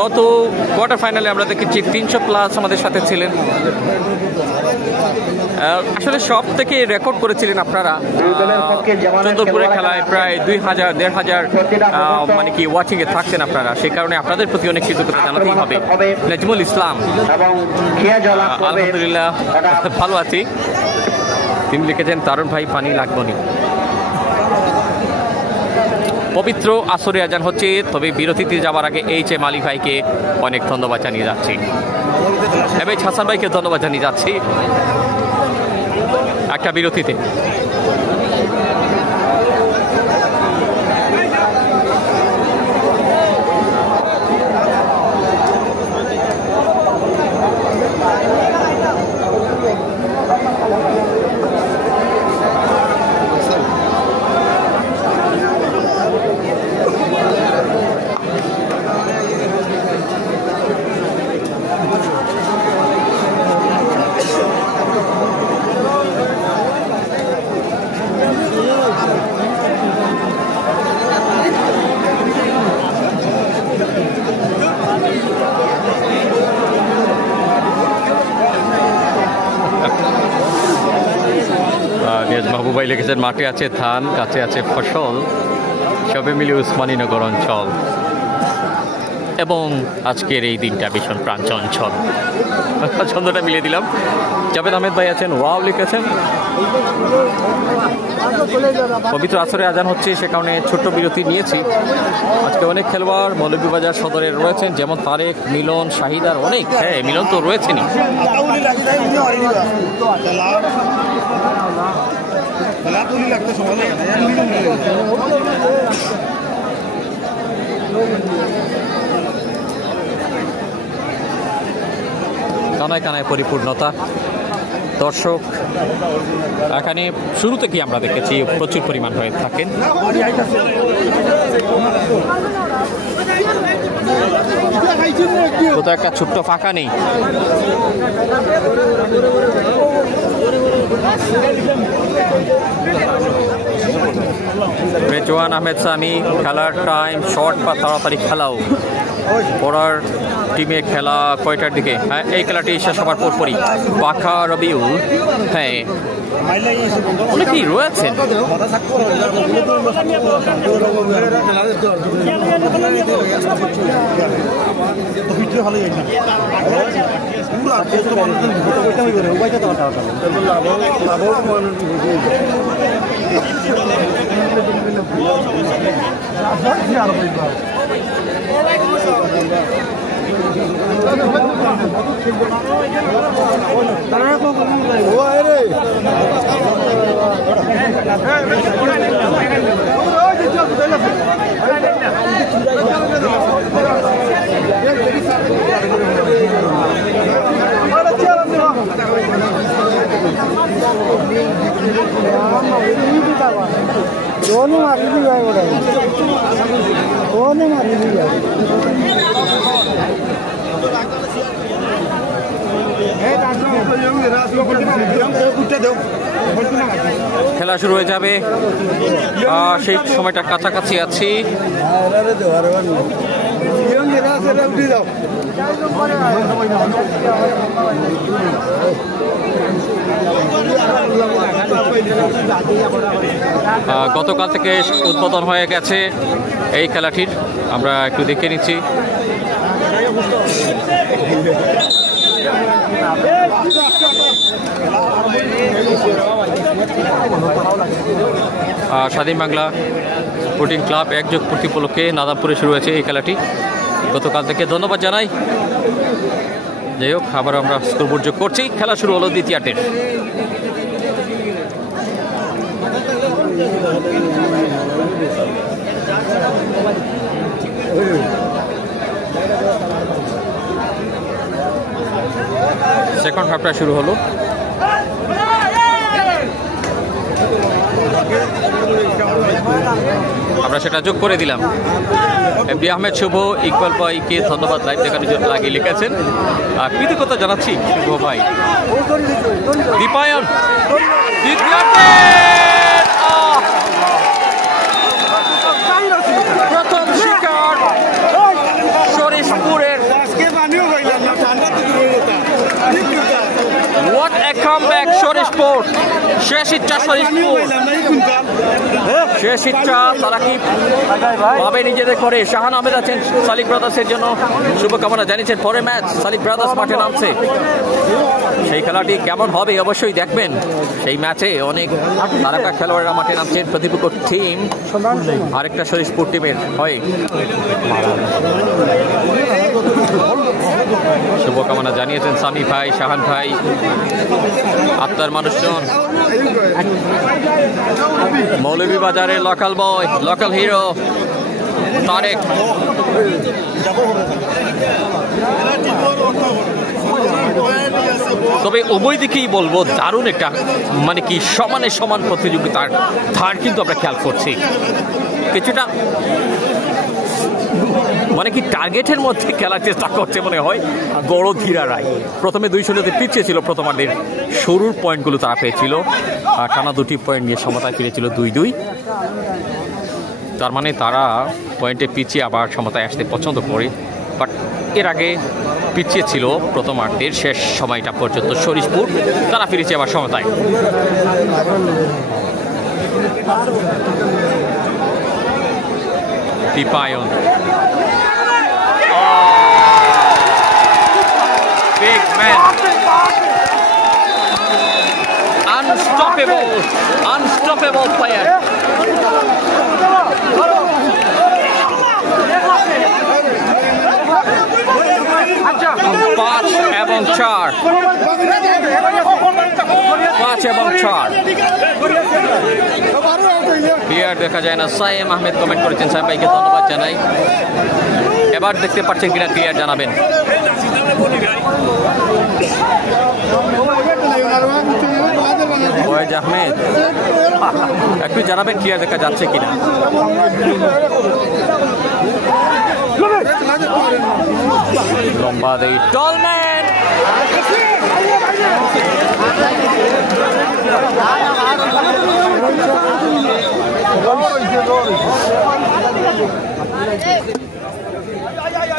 গত কোয়ার্টার ফাইনালে আমরা দেখেছি 300+ আমাদের সাথে ছিলেন। আসলে সব থেকে রেকর্ড করেছিলেন আপনারা। চন্দ্রপুরের খেলায় প্রায় 2000-1500 মানে কি ওয়াচিং এ থাকছেন আপনারা, সেই কারণে আপনাদের প্রতি অনেক কৃতজ্ঞতা জানাতেই হবে। নাজমুল ইসলাম, আলহামদুলিল্লাহ ভালো আছি। তিনি লিখেছেন তারুণ ভাই পানি লাগবনি। পবিত্র আসরে আজান হচ্ছে, তবে বিরতিতে যাওয়ার আগে HM আলী ভাইকে অনেক ধন্যবাদ জানিয়ে যাচ্ছি। এমএইচ হাসান ভাইকে ধন্যবাদ জানিয়ে যাচ্ছি। একটা বিরতিতে মাহবুবাই লিখেছেন মাঠে আছে ধান, কাছে আছে ফসল, সবে মিলে উসমানীনগর অঞ্চল এবং আজকের এই দিনটা ভীষণ প্রাণচঞ্চল। ছন্দটা মিলিয়ে দিলাম। জাভেদ আহমেদ ভাই আছেন, ওয়াও লিখেছেন। পবিত্র আসরে আজান হচ্ছে, সে কারণে ছোট্ট বিরতি নিয়েছি। আজকে অনেক খেলোয়াড় মৌলভীবাজার সদরের রয়েছেন, যেমন তারেক, মিলন, শাহিদার অনেক। হ্যাঁ, মিলন তো রয়েছেনই। কানায় কানায় পরিপূর্ণতা। দর্শক এখানে শুরু থেকে আমরা দেখেছি প্রচুর পরিমাণ হয়ে থাকেন। কোথাও একটা ছোট্ট ফাঁকা নেই। রেজওয়ান আহমেদ সামি, খেলার টাইম শর্ট বা তাড়াতাড়ি খেলাও। পড়ার টিমে খেলা কয়টার দিকে? হ্যাঁ, এই খেলাটি শেষ হওয়ার পরপরই পাখা রবিউল, হ্যাঁ অনেকেই রয়েছেন। दोनों मारी भी गए बड़े दोनों मारी भी गए খেলা শুরু হয়ে যাবে, সেই সময়টা কাছাকাছি আছি। গতকাল থেকে উদ্বোধন হয়ে গেছে এই খেলাটির, আমরা একটু দেখে নিচ্ছি। স্বাধীন বাংলা স্পোর্টিং ক্লাব একযোগ পূর্তি উপলক্ষে নাদামপুরে শুরু হয়েছে এই খেলাটি গতকাল থেকে। ধন্যবাদ জানাই। যাই হোক, আবার আমরা স্কোরবোর্ড যোগ করছি। খেলা শুরু হলো দ্বিতীয়ার্ধের। সেকেন্ড হাফটা শুরু হলো। আমরা সেটা যোগ করে দিলাম। এমডি আহমেদ শুভ, ইকবাল ভাইকে ধন্যবাদ লাইভ দেখানোর জন্য লাগিয়ে লিখেছেন। আর কৃতজ্ঞতা জানাচ্ছি শুভ ভাই। দীপায়ন প্রথম শিকার শরীফপুরের। What a comeback Sharifpur. শেষ ইচ্ছা শরীফপুর, শেষ ইচ্ছা। তারা কি ভাবে নিজেদের করে? শাহান আহমেদ আছেন সালিক ব্রাদার্সের জন্য, শুভকামনা জানিয়েছেন। পরে ম্যাচ সালিক ব্রাদার্স মাঠে নামছে, সেই খেলাটি কেমন হবে অবশ্যই দেখবেন। সেই ম্যাচে অনেক তারকা খেলোয়াড়রা মাঠে নামছেন প্রতিপক্ষ টিম আরেকটা শরীফপুর টিমের হয়ে। শুভকামনা জানিয়েছেন সামি ভাই, শাহান ভাই, আত্মার মানুষজন। মৌলভীবাজারের local boy, local hero Tareq. তবে উভয় দিকেই বলবো দারুণ একটা মানে কি সমানে সমান প্রতিযোগিতার ধার কিন্তু আমরা খেয়াল করছি। কিছুটা মানে কি টার্গেটের মধ্যে খেলার চেষ্টা করছে মনে হয় বড় ধীরা রায়। প্রথমে 2-0 পিছিয়ে ছিল প্রথমার্ধের শুরুর পয়েন্টগুলো তারা পেয়েছিল, আর টানা 2টি পয়েন্ট নিয়ে সমতায় ফিরেছিল 2-2। তার মানে তারা পয়েন্টে পিছিয়ে আবার সমতায় আসতে পছন্দ করে। বাট এর আগে পিছিয়ে ছিল প্রথমার্ধের শেষ সময়টা পর্যন্ত শরীফপুর, তারা ফিরেছে আবার সমতায়। Dipayan, big man, unstoppable player. 5 এবং 4, 5 এবং 4 প্লেয়ার দেখা যায় না। সাইম আহমেদ কমেন্ট করেছেন, সাইম ভাইকে ধন্যবাদ জানাই। এবার দেখতে পাচ্ছেন কিনা ক্লিয়ার জানাবেন। ফয়েজ আহমেদ একটু জানাবেন ক্লিয়ার দেখা যাচ্ছে কিনা। লম্বা দেই টলম্যান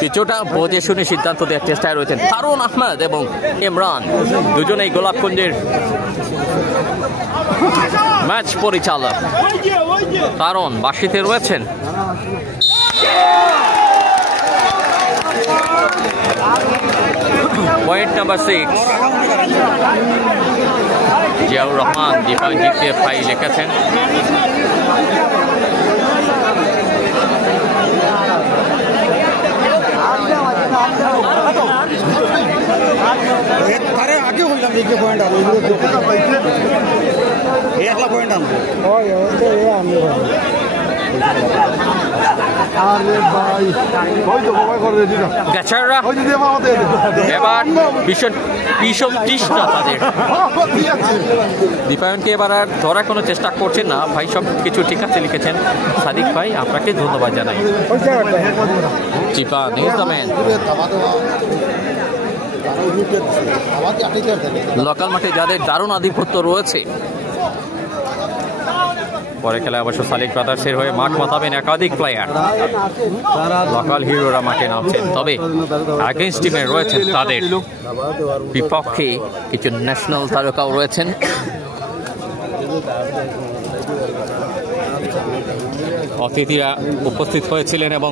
কিছুটা বোঝে শুনে সিদ্ধান্ত দেওয়ার চেষ্টায় রয়েছেন তারুন আহমেদ এবং ইমরান, দুজনেই গোলাপগঞ্জের ম্যাচ পরিচালক। তারুন বাঁশিতে রয়েছেন, পয়েন্ট নাম্বার 6 জিয়াউর রহমান দীপায়ন জিতে ভাই লিখেছেন। আরে আগে হইলাম এই পয়েন্ট আনো একলা পয়েন্ট আনবো এবার ভীষণ তৃষ্ণা তাদের। দীপায়নকে এবার আর ধরার কোনো চেষ্টা করছেন না ভাই, সব কিছু ঠিক আছে লিখেছেন সাদিক ভাই, আপনাকে ধন্যবাদ জানাই। চিপা নিউজ দ্য ম্যান। লোকাল মাঠে যাদের দারুণ আধিপত্য রয়েছে, পরে খেলায় অবশ্য সালিক ব্রাদার্সের হয়ে মাঠ মাতাবেন একাধিক প্লেয়ার। লোকাল হিরোরা মাঠে নামছেন, তবে আগেন্স্ট টিমে রয়েছেন তাদের বিপক্ষে কিছু ন্যাশনাল তারকাও রয়েছেন। অতিথিরা উপস্থিত হয়েছিলেন এবং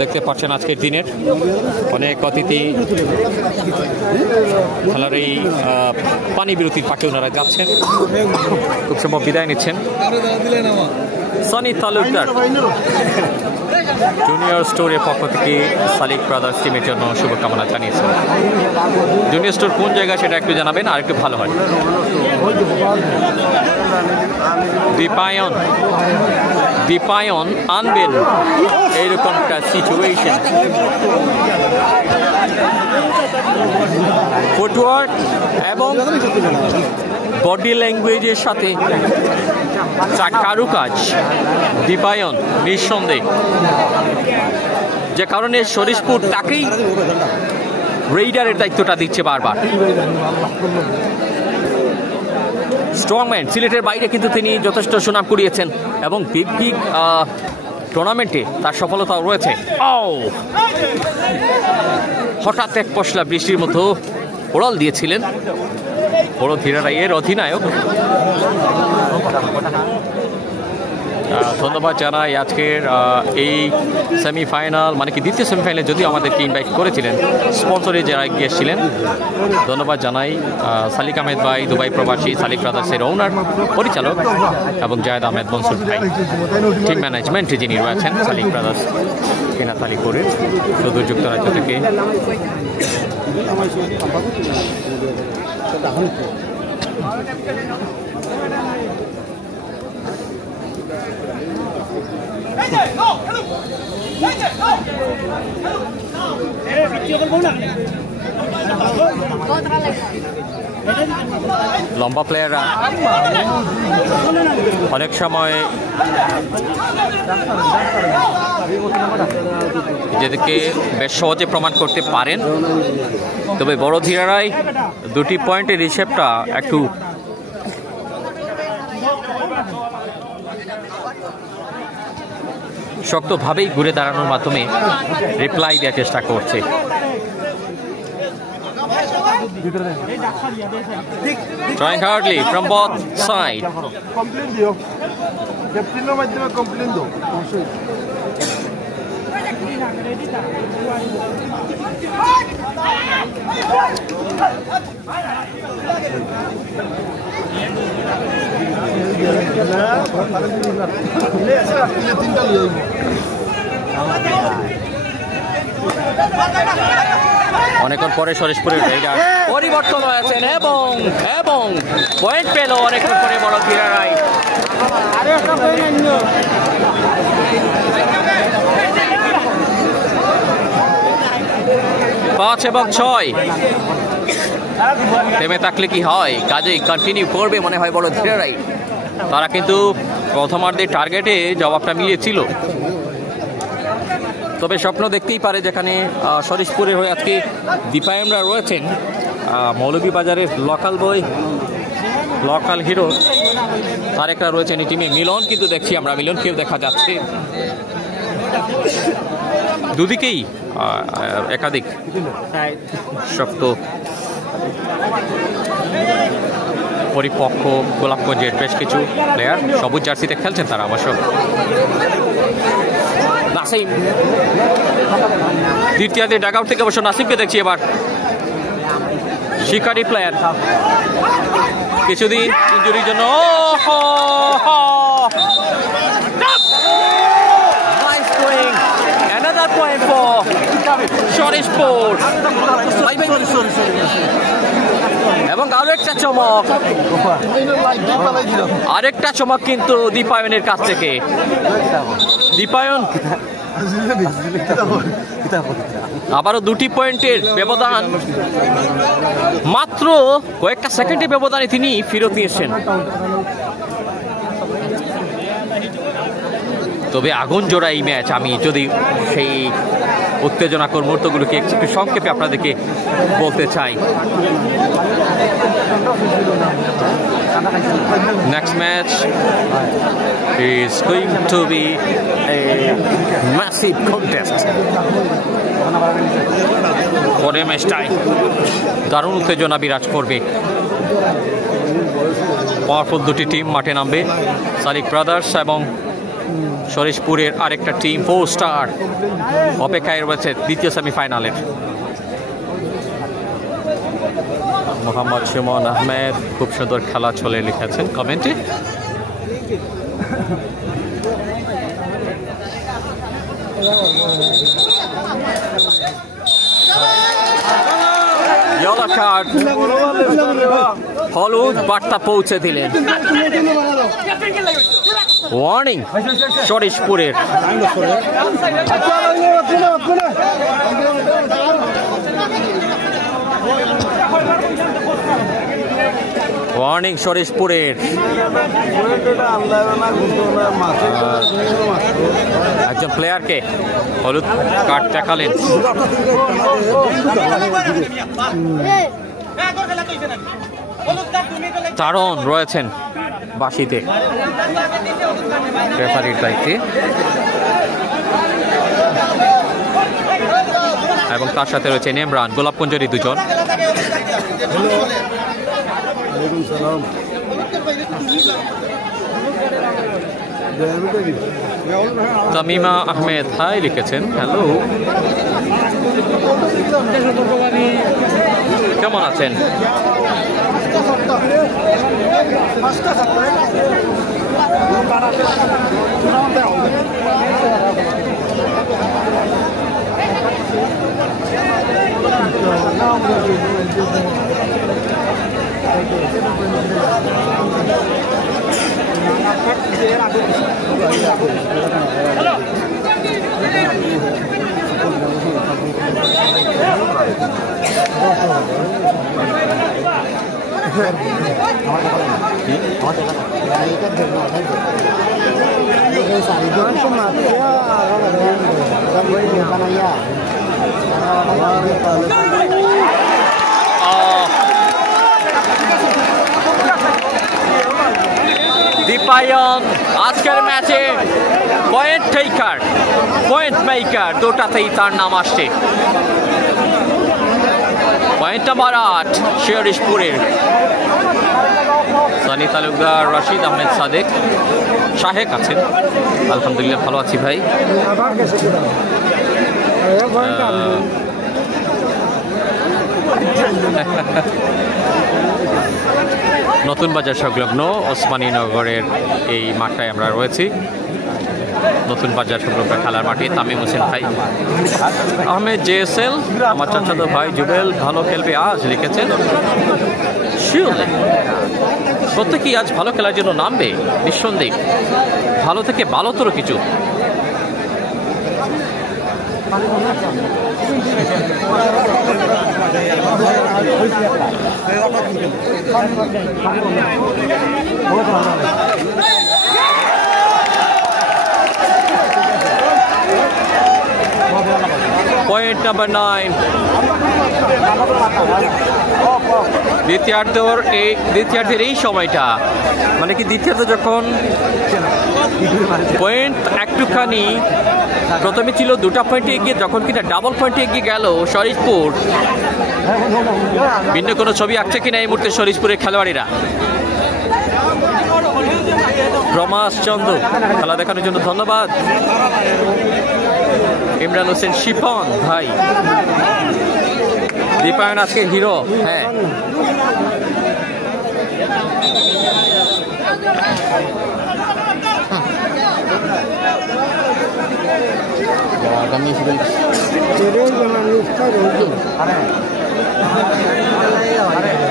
দেখতে পাচ্ছেন আজকের দিনের অনেক অতিথি খেলার এই পানি বিরতির ফাঁকে ওনারা যাচ্ছেন, খুব সম্ভব বিদায় নিচ্ছেন। সনি তালুকদার জুনিয়র স্টোরের পক্ষ থেকে সালিক ব্রাদার্স টিমের জন্য শুভকামনা জানিয়েছেন। জুনিয়র স্টোর কোন জায়গায় সেটা একটু জানাবেন, আর একটু ভালো হয়। দীপায়ন আনবেন এইরকম একটা সিচুয়েশন। ফুটওয়ার্ক এবং বডি ল্যাঙ্গুয়েজের সাথে কারুকাজ দীপায়ন নিঃসন্দেহে, যে কারণে শরীফপুর তাকেই রেইডারের দায়িত্বটা দিচ্ছে বারবার। স্ট্রংম্যান, সিলেটের বাইরে কিন্তু তিনি যথেষ্ট সুনাম কুড়িয়েছেন এবং বিগ টুর্নামেন্টে তার সফলতাও রয়েছে। হঠাৎ এক পশলা বৃষ্টির মতো ওড়াল দিয়েছিলেন বড় ধীরা রায়ের অধিনায়ক। ধন্যবাদ জানাই আজকের এই সেমিফাইনাল, মানে কি দ্বিতীয় সেমিফাইনালে যদিও আমাদেরকে ইনভাইট করেছিলেন স্পন্সরে যারা গিয়েছিলেন। ধন্যবাদ জানাই সালিক আহমেদ ভাই, দুবাই প্রবাসী সালিক ব্রাদার্সের ওনার পরিচালক, এবং জায়েদ আহমেদ মনসুর ভাই টিম ম্যানেজমেন্টে যিনি রয়েছেন সালিক ব্রাদার্স কেনা তালিপুরের সুদূর যুক্তরাজ্য থেকে। লম্বা প্লেয়াররা অনেক সময় নিজেদেরকে বেশ সহজে প্রমাণ করতে পারেন, তবে বড় ধীরারাই দুটি পয়েন্টের হিসেবটা একটু শক্তভাবেই ঘুরে দাঁড়ানোর মাধ্যমে রিপ্লাই দেওয়ার চেষ্টা করছে। Trying hardly from both sides. অনেকক্ষণ পরে সরেশপুরের রেইডার পরিবর্তন হয়েছেন এবং পয়েন্ট পেল অনেকক্ষণ পরে বড় ধীরা রায়। 5 এবং 6 থেমে থাকলে কি হয়, কাজেই কন্টিনিউ করবে মনে হয় বড়ধিরারাই। তারা কিন্তু প্রথমার্ধের টার্গেটে জবাবটা মিলিয়েছিল, তবে স্বপ্ন দেখতেই পারে যেখানে সরিষপুরের হয়ে আজকে দীপায়নরা রয়েছেন। মৌলভীবাজারের লোকাল বয়, লোকাল হিরো তারেকরা রয়েছেন এই টিমে। মিলন কিন্তু দেখছি আমরা, মিলনকেও দেখা যাচ্ছে। দুদিকেই একাধিক শক্ত পরিপক্ক গোলাপগঞ্জের বেশ কিছু প্লেয়ার, সবুজ জার্সিতে খেলছেন তারা অবশ্য। নাসিম দ্বিতীয়ার্ধে ডাগআউট থেকে অবশ্য নাসিমকে দেখছি এবার। শিকারি প্লেয়ার, কিছুদিন ইনজুরির জন্য another point for সরিষপুর। এবং আরেকটা চমক কিন্তু দীপায়নের কাছ থেকে। দীপায়ন আবারও 2টি পয়েন্টের ব্যবধান, মাত্র কয়েকটা সেকেন্ডের ব্যবধানে তিনি ফেরত নিয়েছেন। তবে আগুন জোড়া এই ম্যাচ। আমি যদি সেই উত্তেজনাকর মুহূর্তগুলোকে একটু সংক্ষেপে আপনাদেরকে বলতে চাই। Next match is going to be a massive contest. পরের ম্যাচটাই দারুণ উত্তেজনা বিরাজ করবে। পাওয়ারফুল দুটি টিম মাঠে নামবে, সালিক ব্রাদার্স এবং সরিষপুরের আরেকটা টিম 4 স্টার অপেক্ষায় রয়েছে দ্বিতীয় সেমিফাইনালের। মোহাম্মদ সুমন আহমেদ খুব সুন্দর খেলা চলে লিখেছেন কমেন্টে। ইয়েলো কার্ড, হলুদ বার্তা পৌঁছে দিলেন। ওয়ার্নিং সরিষপুরের। ওয়ার্নিং সরিষপুরের। একজন প্লেয়ারকে হলুদ কার্ড দেখালেন। তারণ রয়েছেন বাসিতে রেফারির দায়িত্বে, এবং তার সাথে রয়েছে ইমরান, গোলাপগঞ্জেরই দুজন। তামিমা আহমেদ হাই লিখেছেন, হ্যালো কেমন আছেন? দীপায়ন আজকের ম্যাচে পয়েন্ট টেকার, পয়েন্ট মেকার, দুটাতেই তার নাম আসছে। Point number 8 সরিষপুরের। সানি তালুকদার, রশিদ আহমেদ সাদেক, শাহেক আছেন। আলহামদুলিল্লাহ ভালো আছি ভাই। নতুন বাজার সংলগ্ন ওসমানী নগরের এই মাঠটায় আমরা রয়েছি। নতুন বাজার সংলগ্ন খেলার মাঠে তামিম হোসেন ভাই, আহমেদ জেএসএল, আমার চাচাতো ভাই জুবেল ভালো খেলবে আজ লিখেছেন। প্রত্যেকেই আজ ভালো খেলার জন্য নামবে নিঃসন্দেহে, ভালো থেকে ভালোতর কিছু। পয়েন্ট নাম্বার 9 দ্বিতীয়ার্ধের এই সময়টা, মানে কি দ্বিতীয়ার্ধ যখন পয়েন্ট একটুখানি প্রথমে ছিল 2টা পয়েন্টে এগিয়ে, যখন কিনা ডাবল পয়েন্টে এগিয়ে গেল শরীফপুর। ভিন্ন কোনো ছবি আঁকছে কিনা এই মুহূর্তে শরীফপুরের খেলোয়াড়িরা। রমাস চন্দ্র খেলা দেখানোর জন্য ধন্যবাদ। ইমরান হোসেন শিপন ভাই, দীপায়ন আজকে হিরো। হ্যাঁ,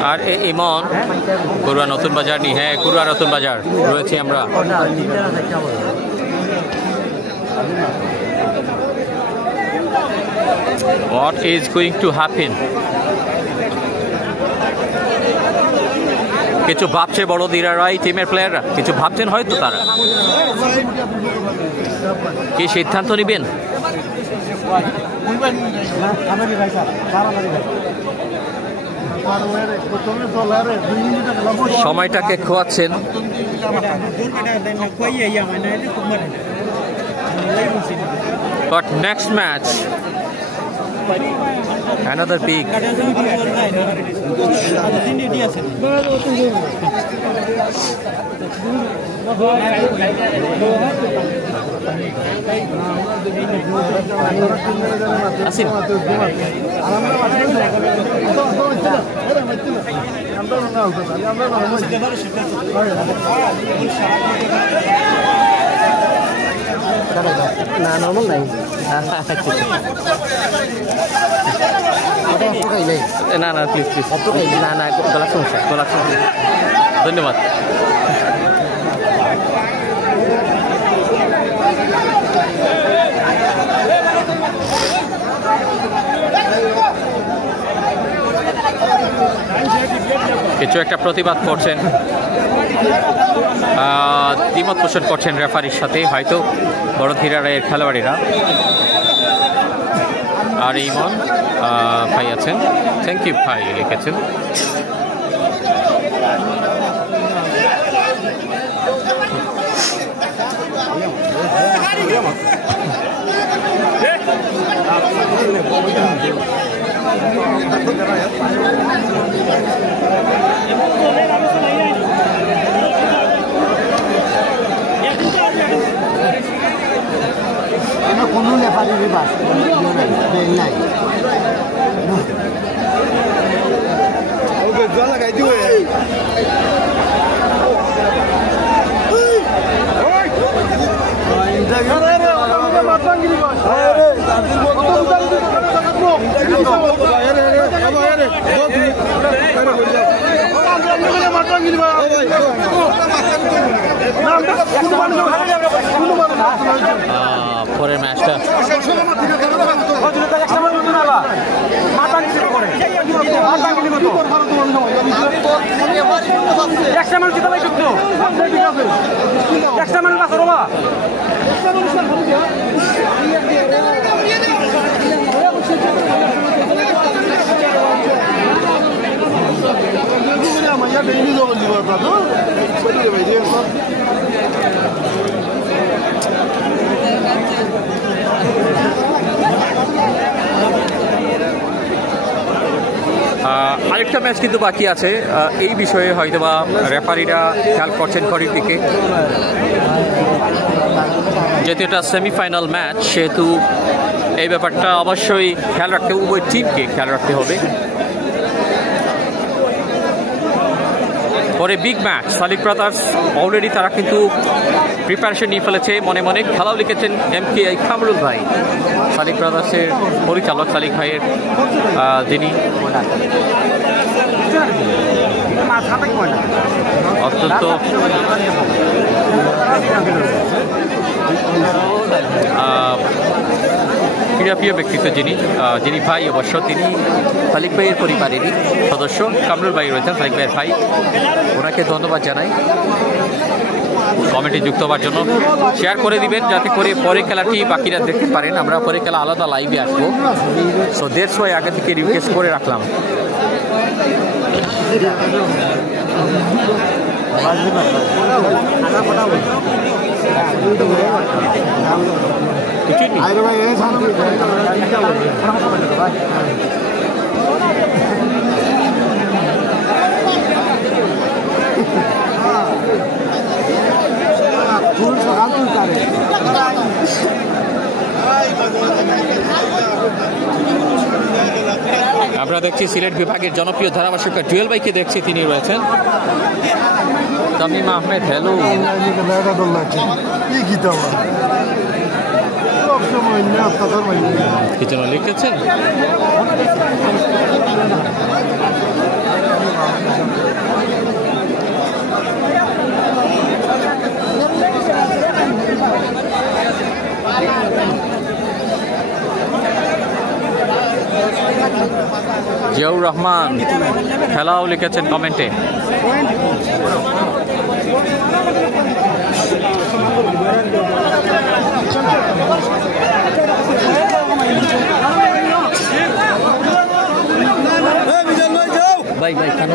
আর ইমন গরুয়া নতুন বাজার নি। হ্যাঁ, গরুয়া নতুন বাজার রয়েছি আমরা। What is going to happen? কিছু ভাবছে বড় দিরারাই টিমের প্লেয়াররা, কিছু ভাবছেন হয়তো তারা। কি সিদ্ধান্ত নেবেন? সময়টাকে খোয়াচ্ছেন। But next match, another big. Asim. না নর্মাল নাই না না প্লিজ প্লিজ না না গলা সমস্যা ধন্যবাদ। কিছু একটা প্রতিবাদ করছেন, দ্বিমত পোষণ করছেন রেফারির সাথে হয়তো বড় ধীরা রায়ের খেলোয়াড়িরা। আর ইমন ভাই আছেন, থ্যাংক ইউ ভাই লিখেছেন। কোনো লেফারি বাস নাই লাগাই দিও পরের ম্যাচটা আরেকটা ম্যাচ কিন্তু বাকি আছে। এই বিষয়ে হয়তোবা রেফারিরা খেয়াল করছেন ঘড়ির দিকে, যেহেতু এটা সেমিফাইনাল ম্যাচ সেহেতু এই ব্যাপারটা অবশ্যই খেয়াল রাখতে, উভয় টিমকে খেয়াল রাখতে হবে। পরে বিগ ম্যাচ সালিক ব্রাদার্স অলরেডি তারা কিন্তু প্রিপারেশন নিয়ে ফেলেছে মনে মনে। খেলাও লিখেছেন MKI কামরুল ভাই, সালিক ব্রাদার্সের পরিচালক সালিক ভাইয়ের যিনি অত্যন্ত কি ক্রীড়াপ্রিয় ব্যক্তিত্ব যিনি ভাই অবশ্য তিনি সালিক ভাইয়ের পরিবারেরই সদস্য কামরুল ভাই রয়েছেন, সালিক ভাইয়ের ভাই। ওনাকে ধন্যবাদ জানাই কমেন্টে যুক্ত হওয়ার জন্য। শেয়ার করে দিবেন যাতে করে পরে খেলাটি বাকিরা দেখতে পারেন। আমরা পরে খেলা আলাদা লাইভে আসবো, সো দেড়শো আগে থেকে রিকোয়েস্ট করে রাখলাম। আমরা দেখছি সিলেট বিভাগের জনপ্রিয় ধারাভাষ্যকার জুয়েল ভাইকে দেখছি, তিনি রয়েছেন। তামিম আহমেদ, হ্যালো। কি যেন লিখেছেন? জিয়াউর রহমান খেলাও লিখেছেন কমেন্টে। ভাই ভাই কেন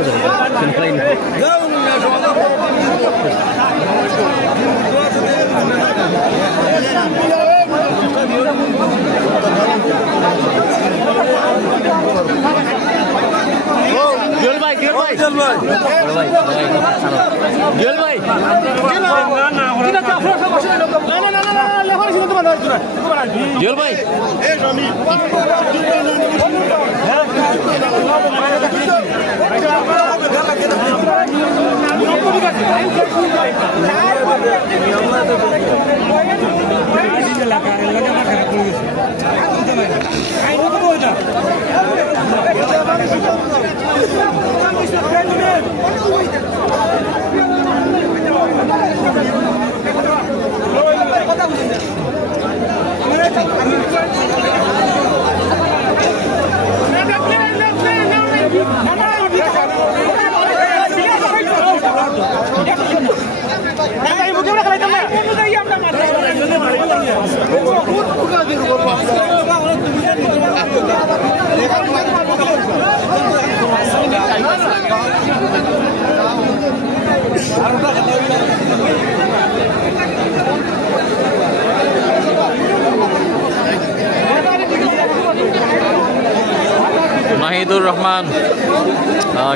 নাহিদুর রহমান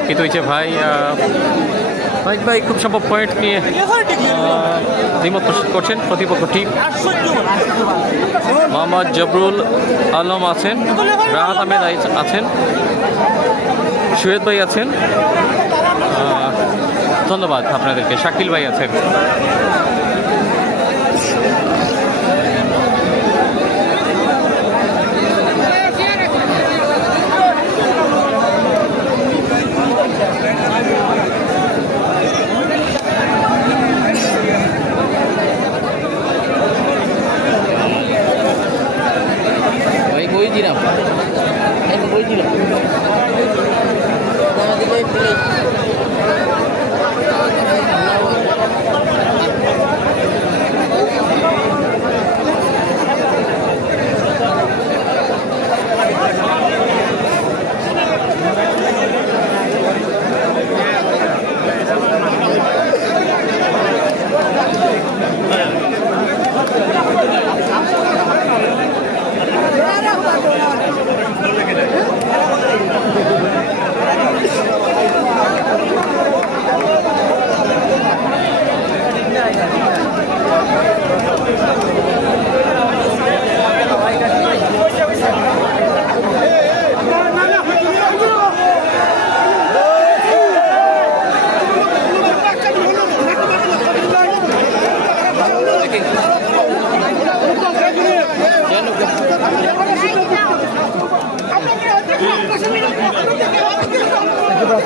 কি হয়েছে ভাই? ভাই খুব সম্ভব পয়েন্ট নিয়ে দ্বিমত প্রস্তুত করছেন প্রতিপক্ষ টিম। মোহাম্মদ জবরুল আলম আছেন, রাহাত আহমেদ আছেন, সুয়েদ ভাই আছেন, ধন্যবাদ আপনাদেরকে, শাকিল ভাই আছেন।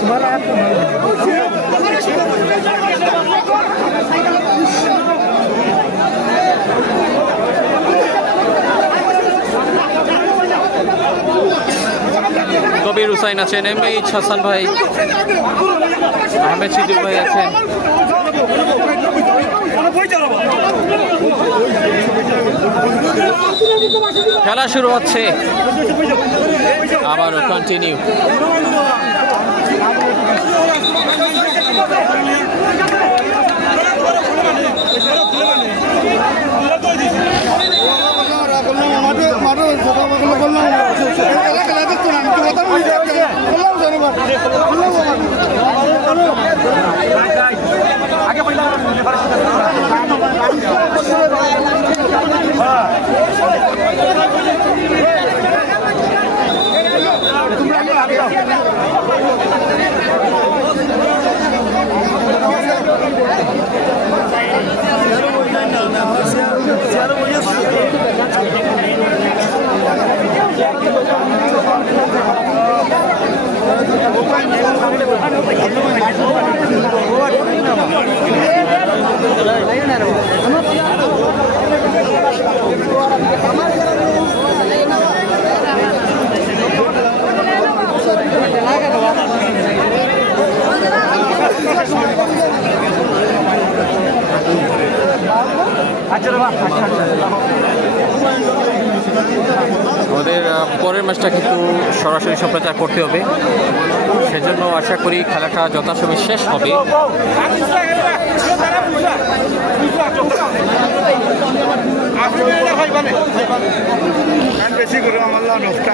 तुम्हारा হুসাইন আছেন, MH হাসান ভাই, আহমেদ সিদ্দিক ভাই আছেন। খেলা শুরু হচ্ছে, আবারও কন্টিনিউ। ওদের পরের ম্যাচটা কিন্তু সরাসরি সম্প্রচার করতে হবে, সেজন্য আশা করি খেলাটা যথাসময়ে শেষ হবে। বেশি করে আমার নষ্ট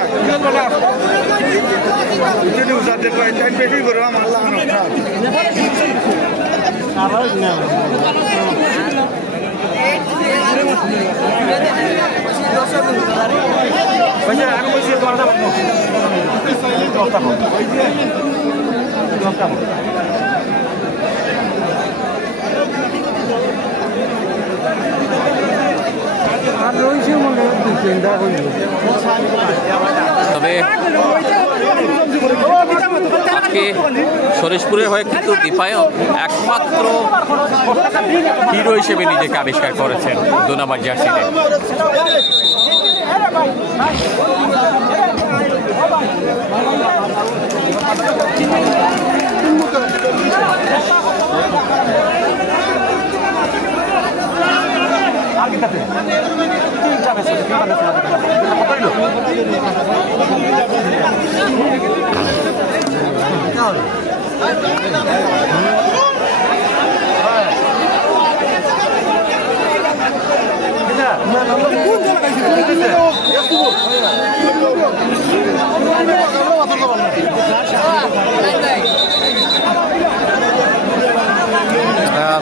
যদি উসাতে কয় টাইম বেশি করে আমার নষ্ট তবে আজকে সরেশপুরের হয়ে কিন্তু দীপায়ন একমাত্র হিরো হিসেবে নিজেকে আবিষ্কার করেছেন 2 নম্বর জার্সিতে।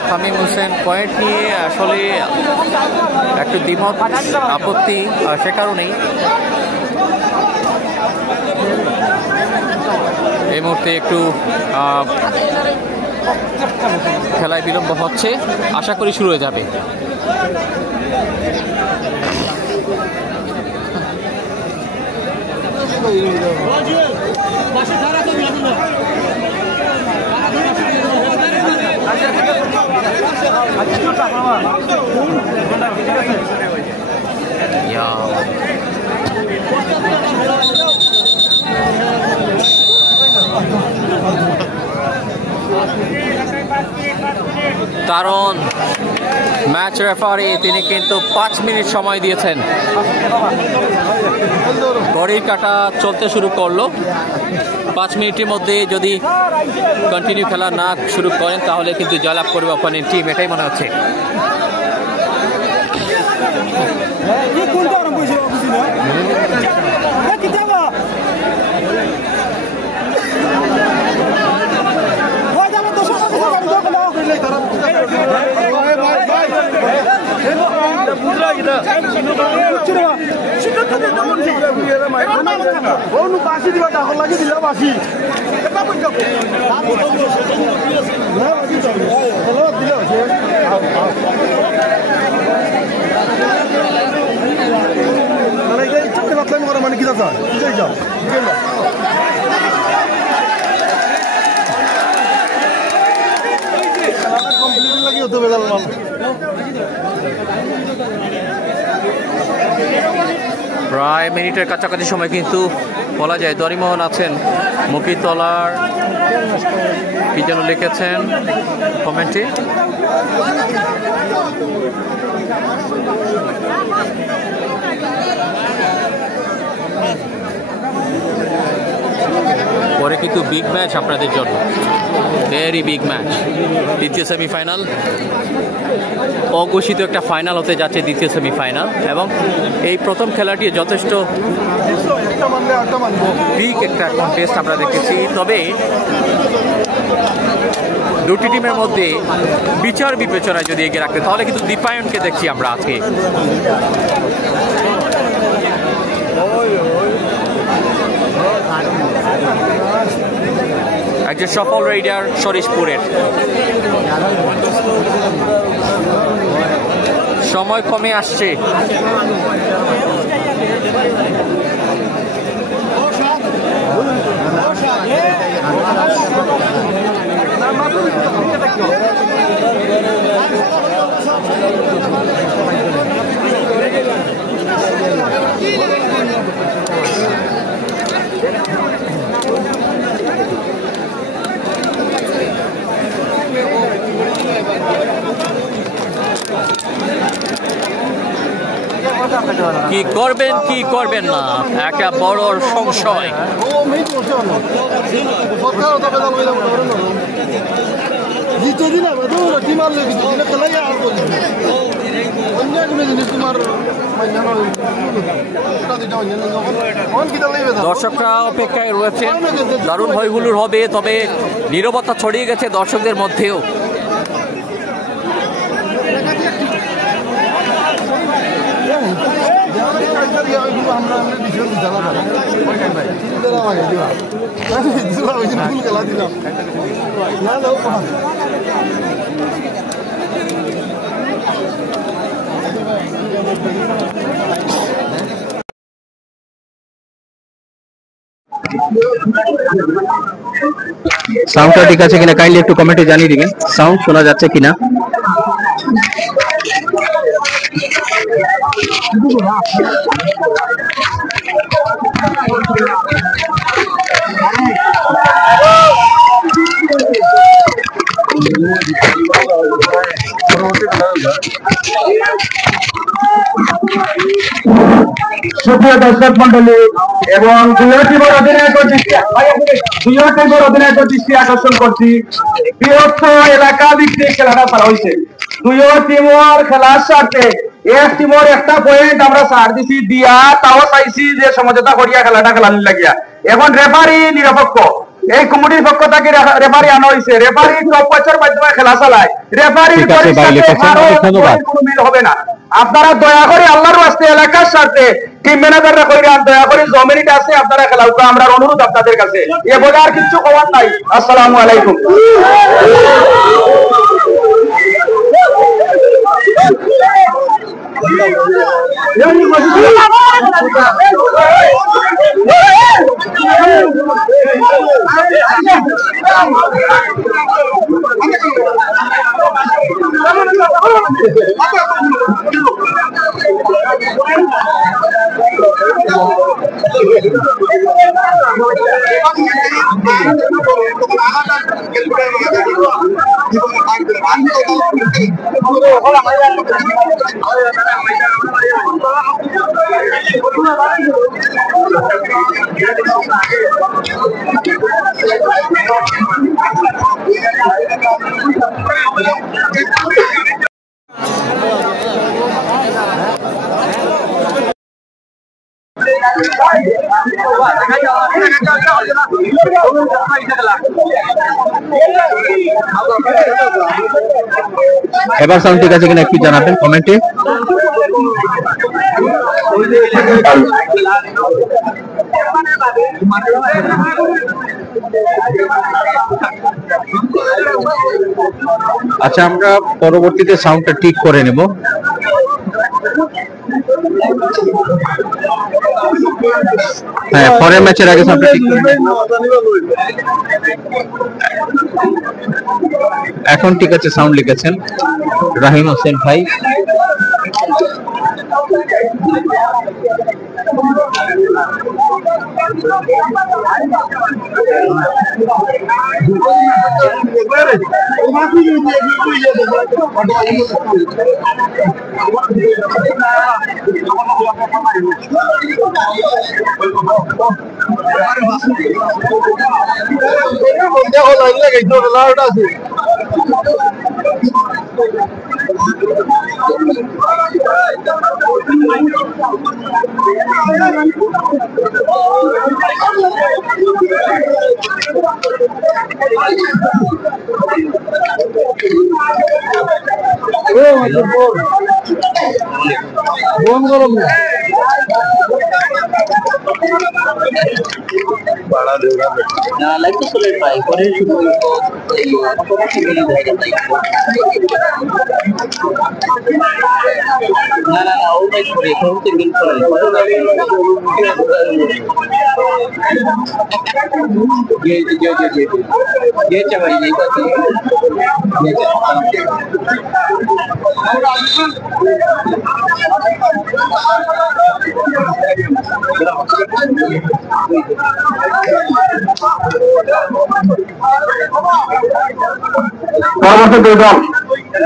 তামিম হোসেন পয়েন্ট নিয়ে আসলে একটু দ্বিমত আপত্তি, সে কারণেই এই মুহূর্তে একটু খেলায় বিলম্ব হচ্ছে, আশা করি শুরু হয়ে যাবে। কারণ ম্যাচ রেফারি তিনি কিন্তু 5 মিনিট সময় দিয়েছেন। ঘড়ির কাঁটা চলতে শুরু করলো, 5 মিনিটের মধ্যে যদি কন্টিনিউ খেলা না শুরু করেন তাহলে কিন্তু জয়লাভ করবে অপোনেন্ট টিম, এটাই মনে হচ্ছে। মানে কি লাগি হতে বেজাল প্রায় মিনিটের কাছাকাছি সময় কিন্তু বলা যায় দরিমোহন আছেন মুকিতলার, কি যেন লিখেছেন কমেন্টে। পরে কিন্তু বিগ ম্যাচ আপনাদের জন্য, ভেরি বিগ ম্যাচ, দ্বিতীয় সেমিফাইনাল, অঘোষিত একটা ফাইনাল হতে যাচ্ছে দ্বিতীয় সেমিফাইনাল, এবং এই প্রথম খেলাটি যথেষ্ট বিগ একটা কন্টেস্ট আমরা দেখেছি। তবে দুটি টিমের মধ্যে বিচার বিবেচনায় যদি এগিয়ে রাখতে, তাহলে কিন্তু দীপায়নকে দেখছি আমরা আজকে। একজন সফল রাইডার সরিষপুরের। সময় কমে আসছে, কি করবেন কি করবেন না একটা বড় সংশয়। দর্শকরা অপেক্ষায় রয়েছে, দারুণ হইহুল্লোড় হবে, তবে নীরবতা ছড়িয়ে গেছে দর্শকদের মধ্যেও। সাউন্ডটা ঠিক আছে কিনা কাইন্ডলি একটু কমেন্টে জানিয়ে দিবেন, সাউন্ড শোনা যাচ্ছে কিনা। সুপ্রিয় দর্শক মন্ডলী এবং দুই টিমের অধিনায়কের দৃষ্টি আকর্ষণ করছি। বৃহত্তর এলাকা ভিত্তিক খেলাটা খেলা হয়েছে। দুই টিমের খেলার স্বার্থে এক টিমের একটা পয়েন্ট আমরা ছাড় দিছি দিয়া, তাও চাইছি যে সমঝোতা করিয়া খেলাটা খেলার লাগিয়া। এখন রেফারি নিরপেক্ষ, এই কমিটির পক্ষ থেকে রেফারি আনা হয়েছে। রেফারি টপ ওয়াচের মাধ্যমে খেলা চালায়। রেফারির কোনো মিল হবে না। আপনারা দয়া করে আল্লাহর রাস্তে এলাকার স্বার্থে টিম ম্যানেজাররা কইরা দয়া করে জমিনিট আছে আপনারা খেলা উঠা, আমরা অনুরোধ আপনাদের কাছে। এ বলে আর কিছু করার নাই। আসসালামু আলাইকুম। এবার সাউন্ড ঠিক আছে কিনা একটু জানাবেন কমেন্টে। আচ্ছা, আমরা পরবর্তীতে সাউন্ডটা ঠিক করে নেব। হ্যাঁ, পরের ম্যাচের আগে সাউন্ডটা ঠিক করে নেব। এখন ঠিক আছে, সাউন্ড লিখেছেন রাহিম হোসেন ভাই।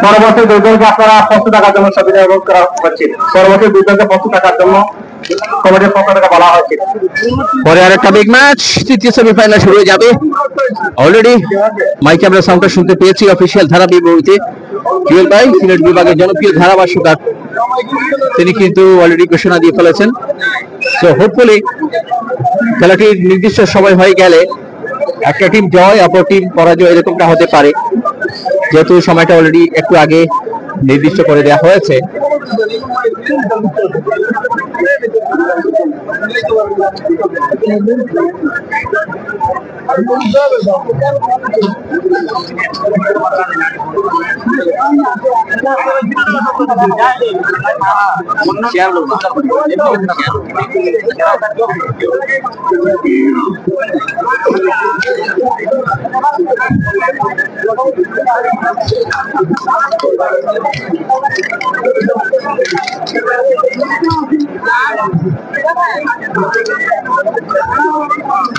পরবর্তী দুই দলকে আপনারা 500 টাকার জন্য সুবিধা করা হচ্ছে। পরবর্তী দুই দলকে 500 টাকার জন্য কমিটির পক্ষ থেকে বলা হয়েছে। পরে আরেকটা বিগ ম্যাচ, তৃতীয় সেমিফাইনাল শুরু হয়ে যাবে। অলরেডি মাইকে আমরা সাউন্ডটা শুনতে পেয়েছি অফিসিয়াল ধারা বিবরণীতে। জুয়েল ভাই সিলেট বিভাগের জনপ্রিয় ধারাভাষ্যকার, তিনি কিন্তু অলরেডি ঘোষণা দিয়ে ফেলেছেন। সো হোপফুলি খেলাটির নির্দিষ্ট সময় হয়ে গেলে একটা টিম জয়, অপর টিম পরাজয়, এরকমটা হতে পারে, যেহেতু সময়টা অলরেডি একটু আগে নির্দিষ্ট করে দেওয়া হয়েছে।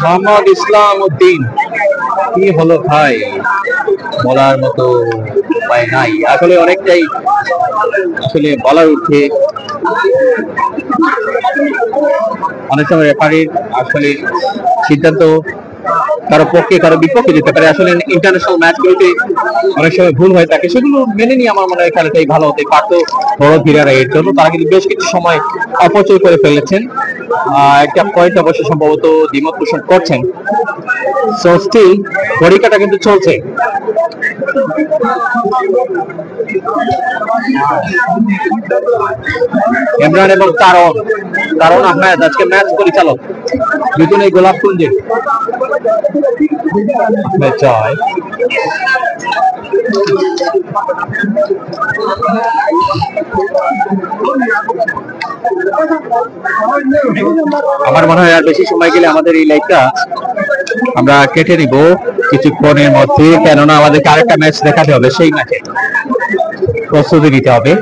মোহাম্মদ ইসলাম উদ্দিন, কি হলো ভাই, বলার মতো উপায় নাই, আসলে অনেকটাই আসলে বলার উঠে। অনেক সময় রেফারির আসলে সিদ্ধান্ত কারো পক্ষে কারো বিপক্ষে যেতে পারে। আসলে ইন্টারন্যাশনাল ম্যাচগুলোতে অনেক সময় ভুল হয়ে থাকে, সেগুলো মেনে নিয়ে আমার মনে হয় খেলাটাই ভালো হতে পারত বড় ধীরারা। এর জন্য তারা কিন্তু বেশ কিছু সময় অপচয় করে ফেলেছেন। একটা পয়েন্ট অবশ্য সম্ভবত দ্বিমত পোষণ করছেন। সো স্টিল পরীক্ষাটা কিন্তু চলছে। ইমরান এবং তারন আহমেদ আজকে ম্যাচ পরিচালক, দুজনেই গোলাপ কুঞ্জে জয়। আমার মনে হয় আর বেশি সময় গেলে আমাদের এই লাইভটা আমরা কেটে নিব কিছুক্ষণের মধ্যে, কেননা আমাদেরকে আরেকটা ম্যাচ দেখাতে হবে, সেই ম্যাচে প্রস্তুতি নিতে হবে।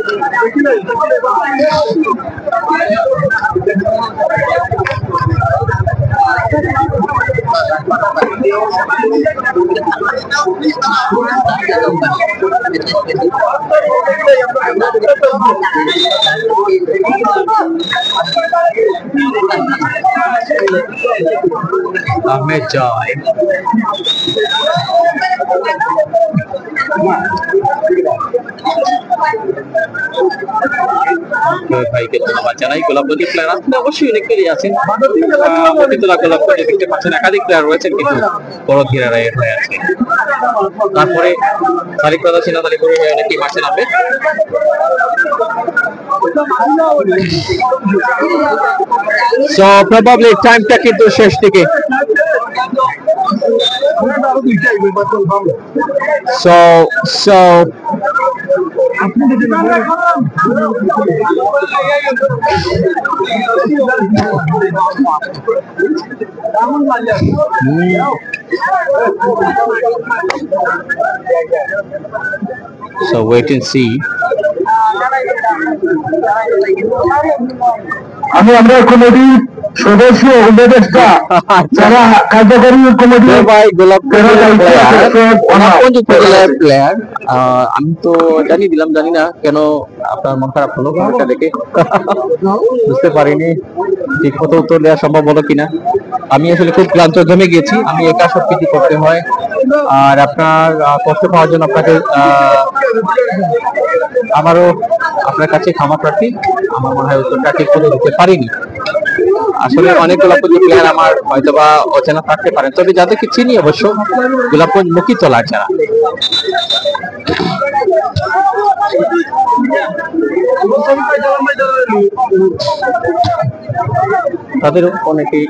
আহমেদ জয়, ভাইকে ধন্যবাদ জানাই। গোলাপগঞ্জের প্লেয়ার আসলে অবশ্যই অনেক প্লেয়ারই আছেন, গোলাপগঞ্জে দেখতে পাচ্ছেন একাধিক প্লেয়ার রয়েছেন, কিন্তু বড় ধীরা রায়ের হয়ে আছে। তারপরে তারিক কথা সিনাদালি করে অনেকেই মাঠে নামবে। সো প্রবাবলি টাইমটা কিন্তু শেষ দিকে। So So wait and see. আমরা কমিটি সদস্য উপদেষ্টা যারা কার্যকরী কমিটি ভাই গোলাপগঞ্জ উপজেলার প্লেয়ার। আমি তো জানি না কেন আপনার মন খারাপ হলো এটা দেখে। বুঝতে পারিনি ঠিক মতো উত্তর দেওয়া সম্ভব হলো কিনা। আমি আসলে খুব ক্লান্ত জমে গিয়েছি, আমি একা সবকিছু করতে হয়। আর আপনার কষ্ট পাওয়ার জন্য আপনাকে আমারও আপনার কাছে ক্ষমা প্রার্থী। আমার মনে হয় উত্তরটা ঠিক মতো দিতে পারিনি। আসলে অনেক গোলাপগঞ্জ প্লেয়ার আমার হয়তোবা অচেনা থাকতে পারেন, তবে যাদেরকে চিনি অবশ্য গোলাপগঞ্জ মুখী তোলার যারা। তাদেরও অনেকেই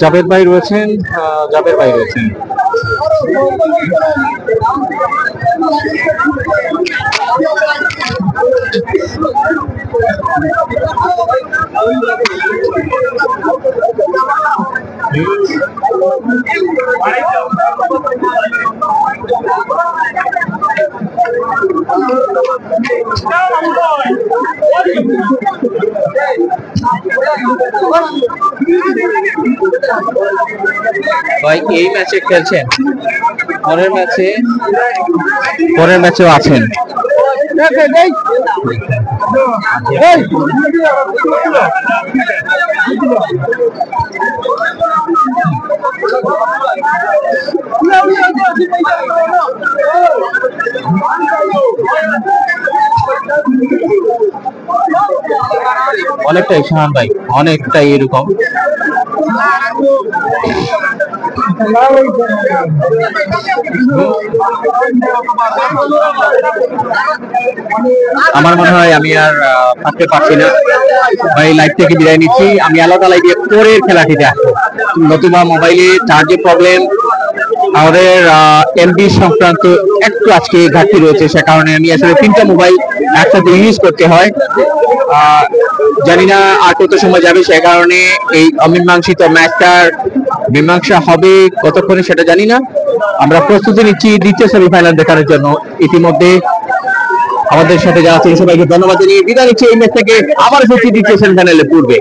জাবের ভাই রয়েছেন। ভাই এই ম্যাচে খেলছেন, পরের ম্যাচেও আছেন। অনেকটাই শাহান ভাই, অনেকটাই এরকম। আমার মনে হয় আমি আর থাকতে পারছি না ভাই, লাইভ থেকে বিদায় নিচ্ছি। আমি আলাদা লাইভে পরের খেলাটিতে আসবো, নতুবা মোবাইলে চার্জের প্রবলেম, আমাদের এমবি সংক্রান্ত একটু আজকে ঘাটতি রয়েছে, সে কারণে আমি আসলে 3টা মোবাইল একসাথে ইউজ করতে হয়। জানি না আর কত সময় যাবে, সে কারণে এই অমীমাংসিত ম্যাচটার মীমাংসা হবে কতক্ষণে সেটা জানি না। আমরা প্রস্তুতি নিচ্ছি দ্বিতীয় সেমিফাইনাল দেখার জন্য। ইতিমধ্যে আমাদের সাথে যারা আছেন সবাইকে ধন্যবাদ জানিয়ে বিদায় নিচ্ছি এই ম্যাচ থেকে। আবার হচ্ছে দ্বিতীয় সেমিফাইনালে পূর্বে।